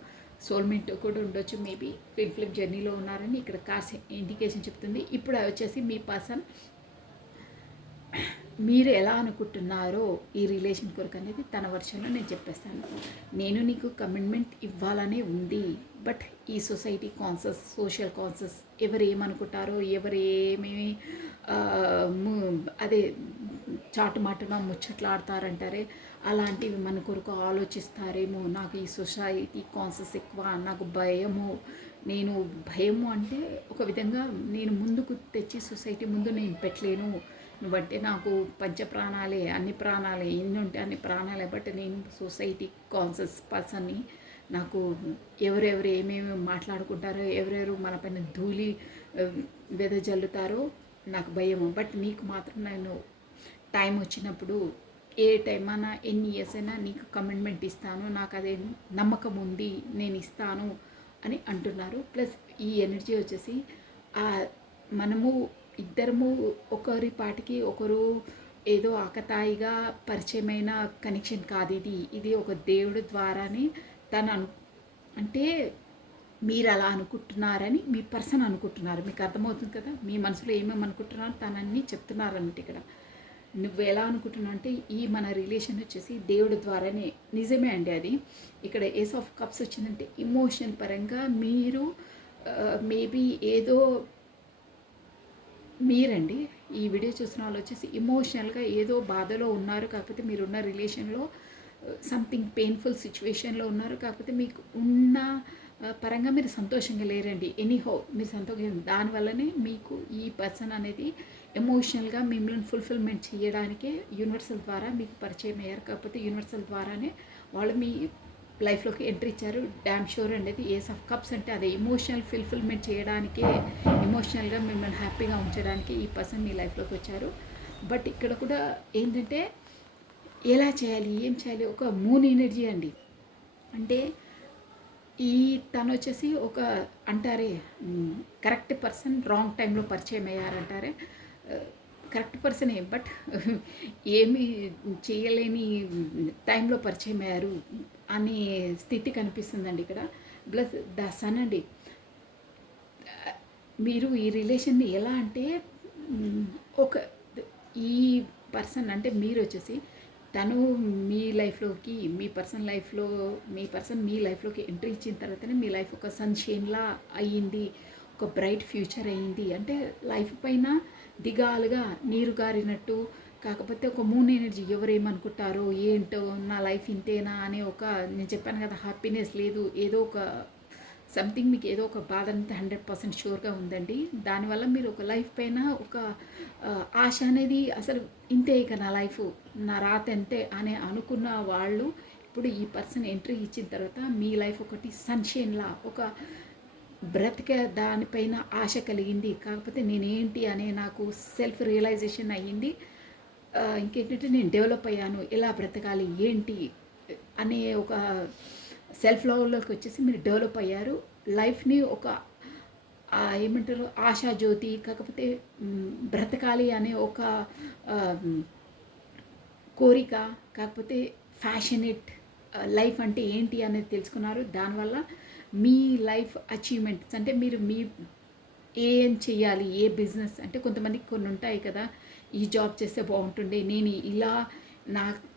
సోల్మేట్ కూడా ఉండొచ్చు, మేబీ ట్విన్ ఫ్లేమ్ జర్నీలో ఉన్నారని ఇక్కడ కార్డ్స్ ఇండికేషన్ చెప్తుంది. ఇప్పుడు వచ్చేసి మీ పర్సన్ మీరు ఎలా అనుకుంటున్నారో ఈ రిలేషన్ కొరకు అనేది తన వర్షంలో నేను చెప్పేస్తాను. నేను నీకు కమిట్మెంట్ ఇవ్వాలనే ఉంది, బట్ ఈ సొసైటీ కాన్సెస్, సోషల్ కాన్సెస్, ఎవరు ఏమనుకుంటారో, ఎవరు ఏమేమి అదే చాటు మాటన ముచ్చట్లాడతారంటారే, అలాంటివి మన కొరకు ఆలోచిస్తారేమో, నాకు ఈ సొసైటీ కాన్సెస్ ఎక్కువ, నాకు భయము. నేను భయము అంటే ఒక విధంగా నేను ముందుకు తెచ్చి సొసైటీ ముందు నేను పెట్టలేను, నువ్వంటే నాకు పంచప్రాణాలే, అన్ని ప్రాణాలే, ఎన్ని ఉంటే అన్ని ప్రాణాలే, బట్ నేను సొసైటీ కాన్షియస్ పర్సన్ని. నాకు ఎవరెవరు ఏమేమి మాట్లాడుకుంటారో, ఎవరెవరు మన పైన ధూళి వెదజల్లుతారో నాకు భయము. బట్ నీకు మాత్రం నేను టైం వచ్చినప్పుడు, ఏ టైం అయినా, ఎన్ని ఇయర్స్ అయినా నీకు కమిట్మెంట్ ఇస్తాను, నాకు అదే నమ్మకం ఉంది, నేను ఇస్తాను అని అంటున్నారు. ప్లస్ ఈ ఎనర్జీ వచ్చేసి మనము ఇద్దరము ఒకరి పాటికి ఒకరు ఏదో ఆకతాయిగా పరిచయమైన కనెక్షన్ కాదు ఇది. ఇది ఒక దేవుడి ద్వారానే అంటే మీరు అలా అనుకుంటున్నారని మీ పర్సన్ అనుకుంటున్నారు. మీకు అర్థమవుతుంది కదా, మీ మనసులో ఏమేమి అనుకుంటున్నారో తనన్నీ చెప్తున్నారన్నట్టు ఇక్కడ. నువ్వు ఎలా అనుకుంటున్నావు అంటే ఈ మన రిలేషన్ వచ్చేసి దేవుడి ద్వారానే. నిజమే అండి అది. ఇక్కడ ఏస్ ఆఫ్ కప్స్ వచ్చిందంటే ఇమోషనల్ పరంగా మీరు మేబీ ఏదో మీరండి ఈ వీడియో చూసిన వాళ్ళు వచ్చేసి ఇమోషనల్గా ఏదో బాధలో ఉన్నారు, కాకపోతే మీరున్న రిలేషన్లో సంథింగ్ పెయిన్ఫుల్ సిచ్యువేషన్లో ఉన్నారు, కాకపోతే మీకు ఉన్న పరంగా మీరు సంతోషంగా లేరండి. ఎనీహో మీరు సంతోషం, దానివల్లనే మీకు ఈ పర్సన్ అనేది ఎమోషనల్గా మిమ్మల్ని ఫుల్ఫిల్మెంట్ చేయడానికే యూనివర్సల్ ద్వారా మీకు పరిచయం అయ్యారు, కాకపోతే యూనివర్సల్ ద్వారానే వాళ్ళు మీ లైఫ్లోకి ఎంట్రీ ఇచ్చారు. డ్యామ్ షూర్ అనేది ఏస్ ఆఫ్ కప్స్ అంటే అదే ఎమోషనల్ ఫుల్ఫిల్మెంట్ చేయడానికే, ఎమోషనల్గా మిమ్మల్ని హ్యాపీగా ఉంచడానికి ఈ పర్సన్ మీ లైఫ్లోకి వచ్చారు. బట్ ఇక్కడ కూడా ఏంటంటే ఎలా చేయాలి, ఏం చేయాలి, ఒక మూన్ ఎనర్జీ అండి. అంటే ఈ తను వచ్చేసి ఒక అంటారే కరెక్ట్ పర్సన్ రాంగ్ టైంలో పరిచయం అయ్యారంటారే, కరెక్ట్ పర్సనే, బట్ ఏమి చేయలేని టైంలో పరిచయం అయ్యారు అనే స్థితి కనిపిస్తుందండి ఇక్కడ. ప్లస్ ద సన్ అండి. మీరు ఈ రిలేషన్ని ఎలా అంటే ఒక ఈ పర్సన్ అంటే మీరు వచ్చేసి తను మీ లైఫ్లోకి, మీ పర్సన్ మీ లైఫ్లోకి ఎంట్రీ ఇచ్చిన తర్వాతనే మీ లైఫ్ ఒక సన్షైన్లా అయ్యింది, ఒక బ్రైట్ ఫ్యూచర్ అయ్యింది. అంటే లైఫ్ పైన దిగాలుగా నీరు గారినట్టు, కాకపోతే ఒక మూన్ ఎనర్జీ. ఎవరేమనుకుంటారో ఏంటో, నా లైఫ్ ఇంతేనా అనే ఒక, నేను చెప్పాను కదా హ్యాపీనెస్ లేదు, ఏదో ఒక సంథింగ్ మీకు ఏదో ఒక బాధ అంతా 100% షూర్గా ఉందండి. దానివల్ల మీరు ఒక లైఫ్ పైన ఒక ఆశ అనేది, అసలు ఇంతే ఇక నా లైఫ్, నా రాత అంతే అని అనుకున్న వాళ్ళు ఇప్పుడు ఈ పర్సన్ ఎంట్రీ ఇచ్చిన తర్వాత మీ లైఫ్ ఒకటి సన్షైన్లా, ఒక బ్రతికే దానిపైన ఆశ కలిగింది, కాకపోతే నేనేంటి అనే నాకు సెల్ఫ్ రియలైజేషన్ అయ్యింది. ఇంకేంటంటే నేను డెవలప్ అయ్యాను, ఎలా బ్రతకాలి ఏంటి అనే ఒక సెల్ఫ్ లవ్లోకి వచ్చేసి మీరు డెవలప్ అయ్యారు. లైఫ్ని ఒక ఏమంటారు ఆశాజ్యోతి, కాకపోతే బ్రతకాలి అనే ఒక కోరిక, కాకపోతే ఫ్యాషనేట్ లైఫ్ అంటే ఏంటి అనేది తెలుసుకున్నారు. దానివల్ల మీ లైఫ్ అచీవ్మెంట్స్ అంటే మీరు మీ ఏం చేయాలి, ఏ బిజినెస్ అంటే కొంతమందికి కొన్ని ఉంటాయి కదా, ఈ జాబ్ చేస్తే బాగుంటుండే, నేను ఇలా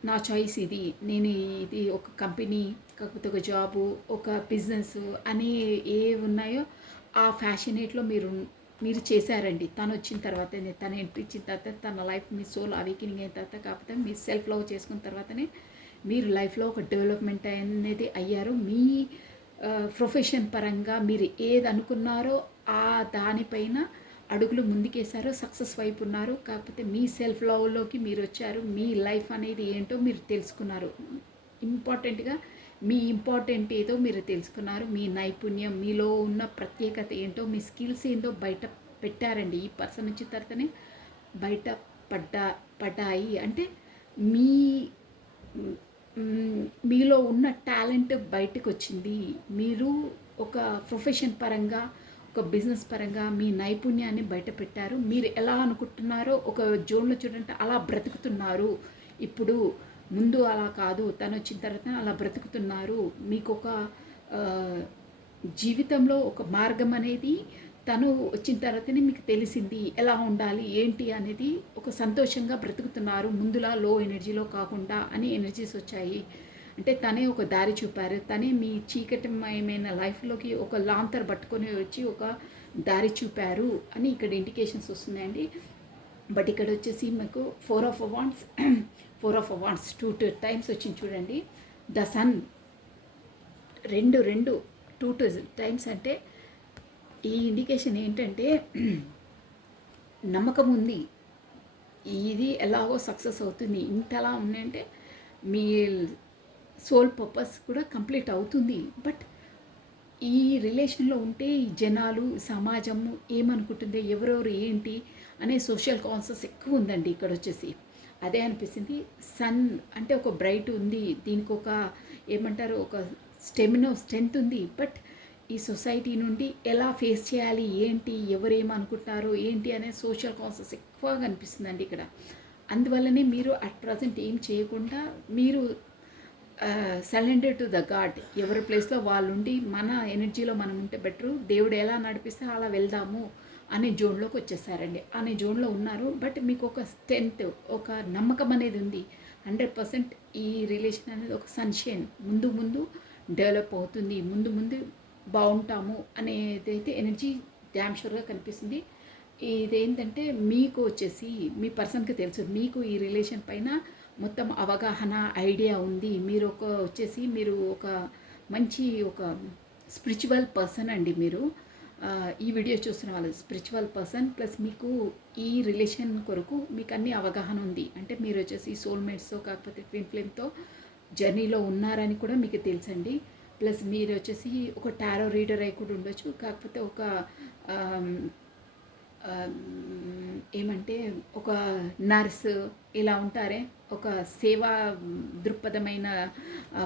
నా చాయిస్ ఇది, నేను ఇది ఒక కంపెనీ, కాకపోతే ఒక జాబు, ఒక బిజినెస్ అని ఏ ఉన్నాయో ఆ ఫ్యాషనేట్లో మీరు చేశారండి. తను వచ్చిన తర్వాతనే, తను ఎంట్రీ ఇచ్చిన తర్వాత, తన లైఫ్ మీ సోల్ అవేకినింగ్ అయిన తర్వాత, కాకపోతే మీ సెల్ఫ్ లవ్ చేసుకున్న తర్వాతనే మీరు లైఫ్లో ఒక డెవలప్మెంట్ అనేది అయ్యారు. మీ ప్రొఫెషన్ పరంగా మీరు ఏది అనుకున్నారో ఆ దానిపైన అడుగులు ముందుకేశారు, సక్సెస్ వైపు ఉన్నారు. కాకపోతే మీ సెల్ఫ్ లవ్లోకి మీరు వచ్చారు, మీ లైఫ్ అనేది ఏంటో మీరు తెలుసుకున్నారు. ఇంపార్టెంట్గా మీ ఇంపార్టెంట్ ఏదో మీరు తెలుసుకున్నారు, మీ నైపుణ్యం, మీలో ఉన్న ప్రత్యేకత ఏంటో, మీ స్కిల్స్ ఏంటో బయట పెట్టారండి. ఈ పర్సన్ వచ్చిన తర్వాతనే బయట పడ్డాయి. అంటే మీలో ఉన్న టాలెంట్ బయటకు వచ్చింది. మీరు ఒక ప్రొఫెషన్ పరంగా, ఒక బిజినెస్ పరంగా మీ నైపుణ్యాన్ని బయట పెట్టారు. మీరు ఎలా అనుకుంటున్నారో ఒక జోన్లో చూడంటే అలా బ్రతుకుతున్నారు. ఇప్పుడు ముందు అలా కాదు, తను వచ్చిన తర్వాత అలా బ్రతుకుతున్నారు. మీకు ఒక జీవితంలో ఒక మార్గం అనేది తను వచ్చిన తర్వాతనే మీకు తెలిసింది ఎలా ఉండాలి ఏంటి అనేది, ఒక సంతోషంగా బ్రతుకుతున్నారు ముందులా లో ఎనర్జీలో కాకుండా అని ఎనర్జీస్ వచ్చాయి. అంటే తనే ఒక దారి చూపారు, తనే మీ చీకటిమయమైన లైఫ్లోకి ఒక లాంతర్ పట్టుకొని వచ్చి ఒక దారి చూపారు అని ఇక్కడ ఇండికేషన్స్ వస్తున్నాయండి. బట్ ఇక్కడ వచ్చేసి మీకు 4 of wands 4 of wands 2 times వచ్చింది చూడండి. ద సన్ రెండు 2 టైమ్స్ అంటే ఈ ఇండికేషన్ ఏంటంటే నమ్మకం ఉంది, ఇది ఎలాగో సక్సెస్ అవుతుంది. ఇంతలా ఉందంటే మీ సోల్ పర్పస్ కూడా కంప్లీట్ అవుతుంది. బట్ ఈ రిలేషన్లో ఉంటే ఈ జనాలు సమాజము ఏమనుకుంటుంది, ఎవరెవరు ఏంటి అనే సోషల్ కాన్షియస్ ఎక్కువ ఉందండి ఇక్కడ వచ్చేసి. అదే అనిపిస్తుంది. సన్ అంటే ఒక బ్రైట్ ఉంది, దీనికి ఒక ఏమంటారు, ఒక స్ట్రెంగ్త్ ఉంది. బట్ ఈ సొసైటీ నుండి ఎలా ఫేస్ చేయాలి, ఏంటి, ఎవరేమనుకుంటున్నారో ఏంటి అనే సోషల్ కాన్షియస్ ఎక్కువగా అనిపిస్తుందండి ఇక్కడ. అందువల్లనే మీరు అట్ ప్రజెంట్ ఏం చేయకుండా మీరు సరెండర్ టు ద గాడ్, ఎవరి ప్లేస్లో వాళ్ళు ఉండి మన ఎనర్జీలో మనం ఉంటే బెటరు, దేవుడు ఎలా నడిపిస్తే అలా వెళ్దాము అనే జోన్లోకి వచ్చేసారండి. అనే జోన్లో ఉన్నారు. బట్ మీకు ఒక స్ట్రెంత్, ఒక నమ్మకం అనేది ఉంది. 100% ఈ రిలేషన్ అనేది ఒక సన్షైన్, ముందు ముందు డెవలప్ అవుతుంది, ముందు ముందు బాగుంటాము అనేదైతే ఎనర్జీ డ్యామ్ షూర్గా కనిపిస్తుంది. ఇదేంటంటే మీకు వచ్చేసి మీ పర్సన్కి తెలుసు, మీకు ఈ రిలేషన్ పైన మొత్తం అవగాహన, ఐడియా ఉంది. మీరు ఒక మంచి ఒక స్పిరిచువల్ పర్సన్ అండి. మీరు ఈ వీడియో చూస్తున్న వాళ్ళు స్పిరిచువల్ పర్సన్, ప్లస్ మీకు ఈ రిలేషన్ కొరకు మీకు అన్ని అవగాహన ఉంది. అంటే మీరు వచ్చేసి సోల్మేట్స్తో కాకపోతే ట్విన్ ఫ్లేమ్తో జర్నీలో ఉన్నారని కూడా మీకు తెలుసండి. ప్లస్ మీరు వచ్చేసి ఒక టారో రీడర్ అయి కూడా ఉండొచ్చు, కాకపోతే ఒక ఏమంటే ఒక నర్స్ ఇలా ఉంటారే, ఒక సేవా దృక్పథమైన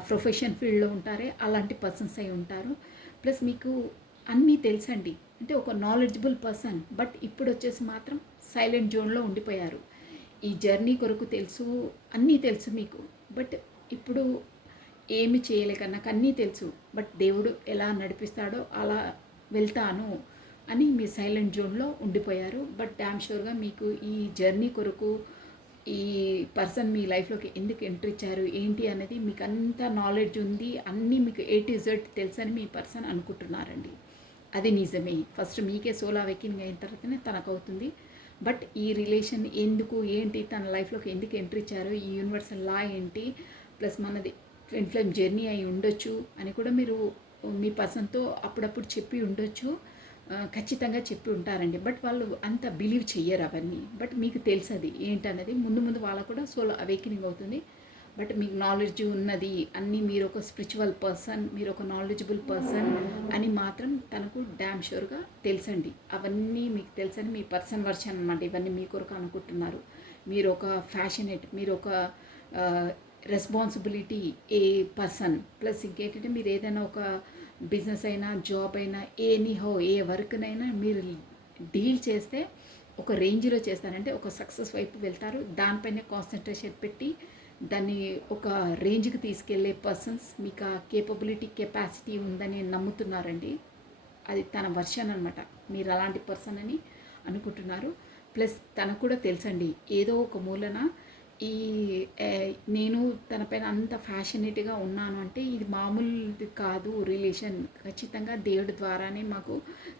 ప్రొఫెషన్ ఫీల్డ్లో ఉంటారే, అలాంటి పర్సన్స్ అయి ఉంటారు. ప్లస్ మీకు అన్నీ తెలుసండి, అంటే ఒక నాలెడ్జబుల్ పర్సన్. బట్ ఇప్పుడు వచ్చేసి మాత్రం సైలెంట్ జోన్లో ఉండిపోయారు. ఈ జర్నీ కొరకు తెలుసు, అన్నీ తెలుసు మీకు. బట్ ఇప్పుడు ఏమి చేయలేక నాకు అన్నీ తెలుసు, బట్ దేవుడు ఎలా నడిపిస్తాడో అలా వెళ్తాను అని మీ సైలెంట్ జోన్లో ఉండిపోయారు. బట్ డ్యామ్ షూర్గా మీకు ఈ జర్నీ కొరకు ఈ పర్సన్ మీ లైఫ్లోకి ఎందుకు ఎంట్రీ ఇచ్చారు ఏంటి అనేది మీకు అంత నాలెడ్జ్ ఉంది, అన్నీ మీకు A to Z తెలుసని మీ పర్సన్ అనుకుంటున్నారండి. అది నిజమే. ఫస్ట్ మీకే సోల్ అవేకింగ్ అయిన తర్వాతనే తనకు అవుతుంది. బట్ ఈ రిలేషన్ ఎందుకు ఏంటి, తన లైఫ్లోకి ఎందుకు ఎంట్రీ ఇచ్చారు, ఈ యూనివర్సల్ లా ఏంటి, ప్లస్ మనది ట్విన్ ఫ్లేమ్ జర్నీ అయి ఉండొచ్చు అని కూడా మీరు మీ పర్సన్తో అప్పుడప్పుడు చెప్పి ఉండొచ్చు, ఖచ్చితంగా చెప్పి ఉంటారండి. బట్ వాళ్ళు అంత బిలీవ్ చెయ్యరు అవన్నీ. బట్ మీకు తెలుసు అది ఏంటన్నది. ముందు ముందు వాళ్ళకు కూడా సోల్ అవేకినింగ్ అవుతుంది. బట్ మీకు నాలెడ్జ్ ఉన్నది అన్నీ, మీరు ఒక స్పిరిచువల్ పర్సన్, మీరు ఒక నాలెడ్జబుల్ పర్సన్ అని మాత్రం తనకు డ్యామ్ షూర్గా తెలుసండి. అవన్నీ మీకు తెలుసని మీ పర్సన్ వర్షన్ అన్నమాట. ఇవన్నీ మీ కొరకు అనుకుంటున్నారు. మీరు ఒక ఫ్యాషనేట్, మీరు ఒక రెస్పాన్సిబిలిటీ ఏ పర్సన్. ప్లస్ ఇంకేంటంటే మీరు ఏదైనా ఒక బిజినెస్ అయినా, జాబ్ అయినా, ఏ వర్క్నైనా మీరు డీల్ చేస్తే ఒక రేంజ్లో చేస్తారంటే ఒక సక్సెస్ వైపు వెళ్తారు. దానిపైనే కాన్సన్ట్రేషన్ పెట్టి దాన్ని ఒక రేంజ్కి తీసుకెళ్లే పర్సన్స్ మీకు ఆ కెపాసిటీ ఉందని నమ్ముతున్నారండి. అది తన వర్షన్ అనమాట. మీరు అలాంటి పర్సన్ అని అనుకుంటున్నారు. ప్లస్ తనకు కూడా తెలుసండి, ఏదో ఒక మూలన ఈ నేను తనపైన అంత ఫ్యాషనేట్గా ఉన్నాను అంటే ఇది మామూలుది కాదు రిలేషన్, ఖచ్చితంగా దేవుడి ద్వారానే మాకు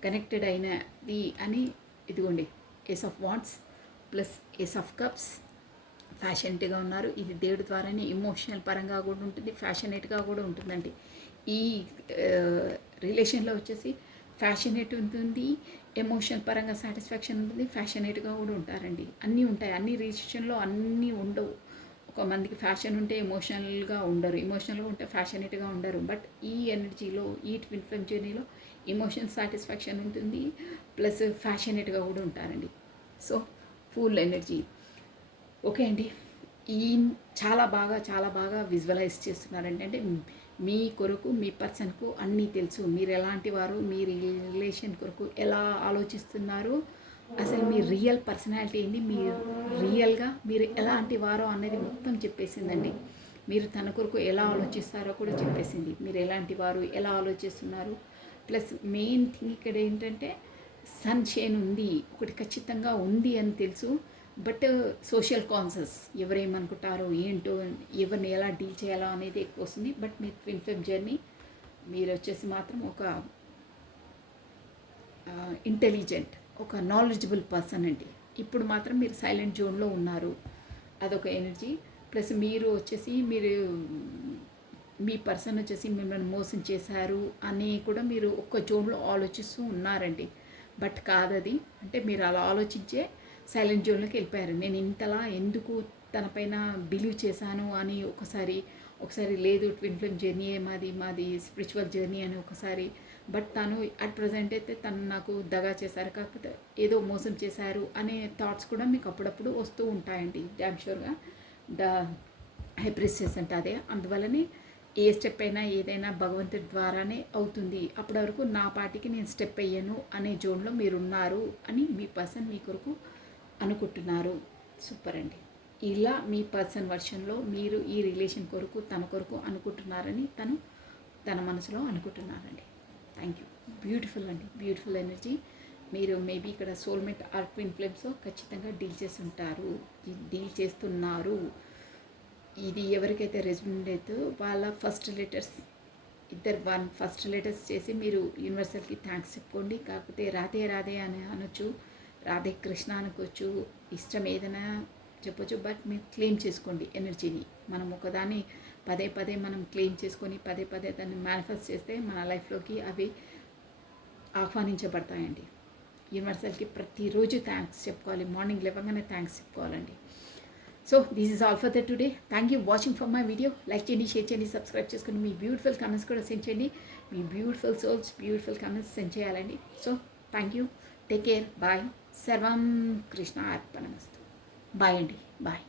కనెక్టెడ్ అయినది అని. ఇదిగోండి ace of wands plus ace of cups, ఫ్యాషనేట్గా ఉన్నారు. ఇది దేవుడి ద్వారానే ఎమోషనల్ పరంగా కూడా ఉంటుంది, ఫ్యాషనేట్గా కూడా ఉంటుందండి. ఈ రిలేషన్లో వచ్చేసి ఫ్యాషనేట్ ఉంటుంది, ఎమోషనల్ పరంగా సాటిస్ఫాక్షన్ ఉంటుంది, ఫ్యాషనేట్గా కూడా ఉంటారండి. అన్నీ ఉంటాయి. అన్ని రిలేషన్లో అన్నీ ఉండవు. ఒక మందికి ఫ్యాషన్ ఉంటే ఎమోషనల్గా ఉండరు, ఎమోషనల్గా ఉంటే ఫ్యాషనేట్గా ఉండరు. బట్ ఈ ఎనర్జీలో, ఈ ట్విన్ ఫ్లేమ్ జర్నీలో ఎమోషనల్ సాటిస్ఫాక్షన్ ఉంటుంది, ప్లస్ ఫ్యాషనేట్గా కూడా ఉంటారండి. So full energy. ఓకే అండి. ఈ చాలా బాగా విజువలైజ్ చేస్తున్నారండి. అంటే మీ కొరకు, మీ పర్సన్కు అన్నీ తెలుసు. మీరు ఎలాంటి వారు, మీ రిలేషన్ కొరకు ఎలా ఆలోచిస్తున్నారు, అసలు మీ రియల్ పర్సనాలిటీ ఏంటి, మీ రియల్గా మీరు ఎలాంటి వారో అనేది మొత్తం చెప్పేసిందండి. మీరు తన కొరకు ఎలా ఆలోచిస్తారో కూడా చెప్పేసింది. మీరు ఎలాంటి వారు, ఎలా ఆలోచిస్తున్నారు. ప్లస్ మెయిన్ థింగ్ ఇక్కడ ఏంటంటే సన్షైన్ ఉంది, ఒకటి ఖచ్చితంగా ఉంది అని తెలుసు. బట్ సోషల్ కాన్సెస్ ఎవరేమనుకుంటారో ఏంటో, ఎవరిని ఎలా డీల్ చేయాలో అనేది ఎక్కువ వస్తుంది. But me twin flame journey మీరు వచ్చేసి మాత్రం ఒక ఇంటెలిజెంట్, ఒక నాలెడ్జబుల్ పర్సన్ అండి. ఇప్పుడు మాత్రం మీరు సైలెంట్ జోన్లో ఉన్నారు, అదొక ఎనర్జీ. ప్లస్ మీరు వచ్చేసి మీ పర్సన్ వచ్చేసి మిమ్మల్ని మోసం చేశారు అని కూడా మీరు ఒక్క జోన్లో ఆలోచిస్తూ ఉన్నారండి. బట్ కాదది, అంటే మీరు అలా ఆలోచించే సైలెంట్ జోన్లోకి వెళ్ళిపోయారు. నేను ఇంతలా ఎందుకు తనపైన బిలీవ్ చేశాను అని ఒకసారి లేదు, ట్విన్ ఫ్లేమ్ జర్నీ మాది స్పిరిచువల్ జర్నీ అని ఒకసారి. బట్ తను అట్ ప్రజెంట్ అయితే తను నాకు దగా చేశారు, కాకపోతే ఏదో మోసం చేశారు అనే థాట్స్ కూడా మీకు అప్పుడప్పుడు వస్తూ ఉంటాయండి. డ్యామ్ షూర్గా ద హైప్రిస్టెస్ అంటే అదే. అందువల్లనే ఏ స్టెప్ అయినా ఏదైనా భగవంతుడి ద్వారానే అవుతుంది. అప్పటి వరకు నా పాటికి నేను స్టెప్ అయ్యాను అనే జోన్లో మీరు ఉన్నారు అని మీ పర్సన్ మీ కొరకు అనుకుంటున్నారు. సూపర్ అండి. ఇలా మీ పర్సన్ వర్షన్లో మీరు ఈ రిలేషన్ కొరకు తన కొరకు అనుకుంటున్నారని తన మనసులో అనుకుంటున్నారండి. Thank you. బ్యూటిఫుల్ అండి, బ్యూటిఫుల్ ఎనర్జీ. మీరు మేబీ ఇక్కడ సోల్మేట్ ఆర్ ట్విన్ ఫ్లేమ్స్తో ఖచ్చితంగా డీల్ చేస్తున్నారు. ఇది ఎవరికైతే రెస్పాండ్ అవుతుందో వాళ్ళ ఫస్ట్ లెటర్స్ ఫస్ట్ లెటర్స్ చేసి మీరు యూనివర్సల్కి థ్యాంక్స్ చెప్పుకోండి. కాకపోతే రాధే రాధే అని అనొచ్చు, రాధే కృష్ణ అనుకోవచ్చు, ఇష్టం ఏదైనా చెప్పొచ్చు. బట్ మీరు క్లెయిమ్ చేసుకోండి ఎనర్జీని. మనం ఒకదాన్ని పదే మనం క్లెయిమ్ చేసుకొని పదే దాన్ని మేనిఫెస్ట్ చేస్తే మన లైఫ్లోకి అవి ఆహ్వానించబడతాయండి. యూనివర్సల్కి ప్రతిరోజు థ్యాంక్స్ చెప్పుకోవాలి, మార్నింగ్ లేవగానే థ్యాంక్స్ చెప్పుకోవాలండి. So this is all for the today. Thank you watching for my video. Like చేయండి, షేర్ చేయండి, సబ్స్క్రైబ్ చేసుకుని మీ బ్యూటిఫుల్ కామెంట్స్ కూడా సెండ్ చేయండి. మీ beautiful souls beautiful comments send చేయాలండి. So thank you, take care, bye. సర్వం కృష్ణ అర్పణమస్తు. బాయ్ అండి, బాయ్.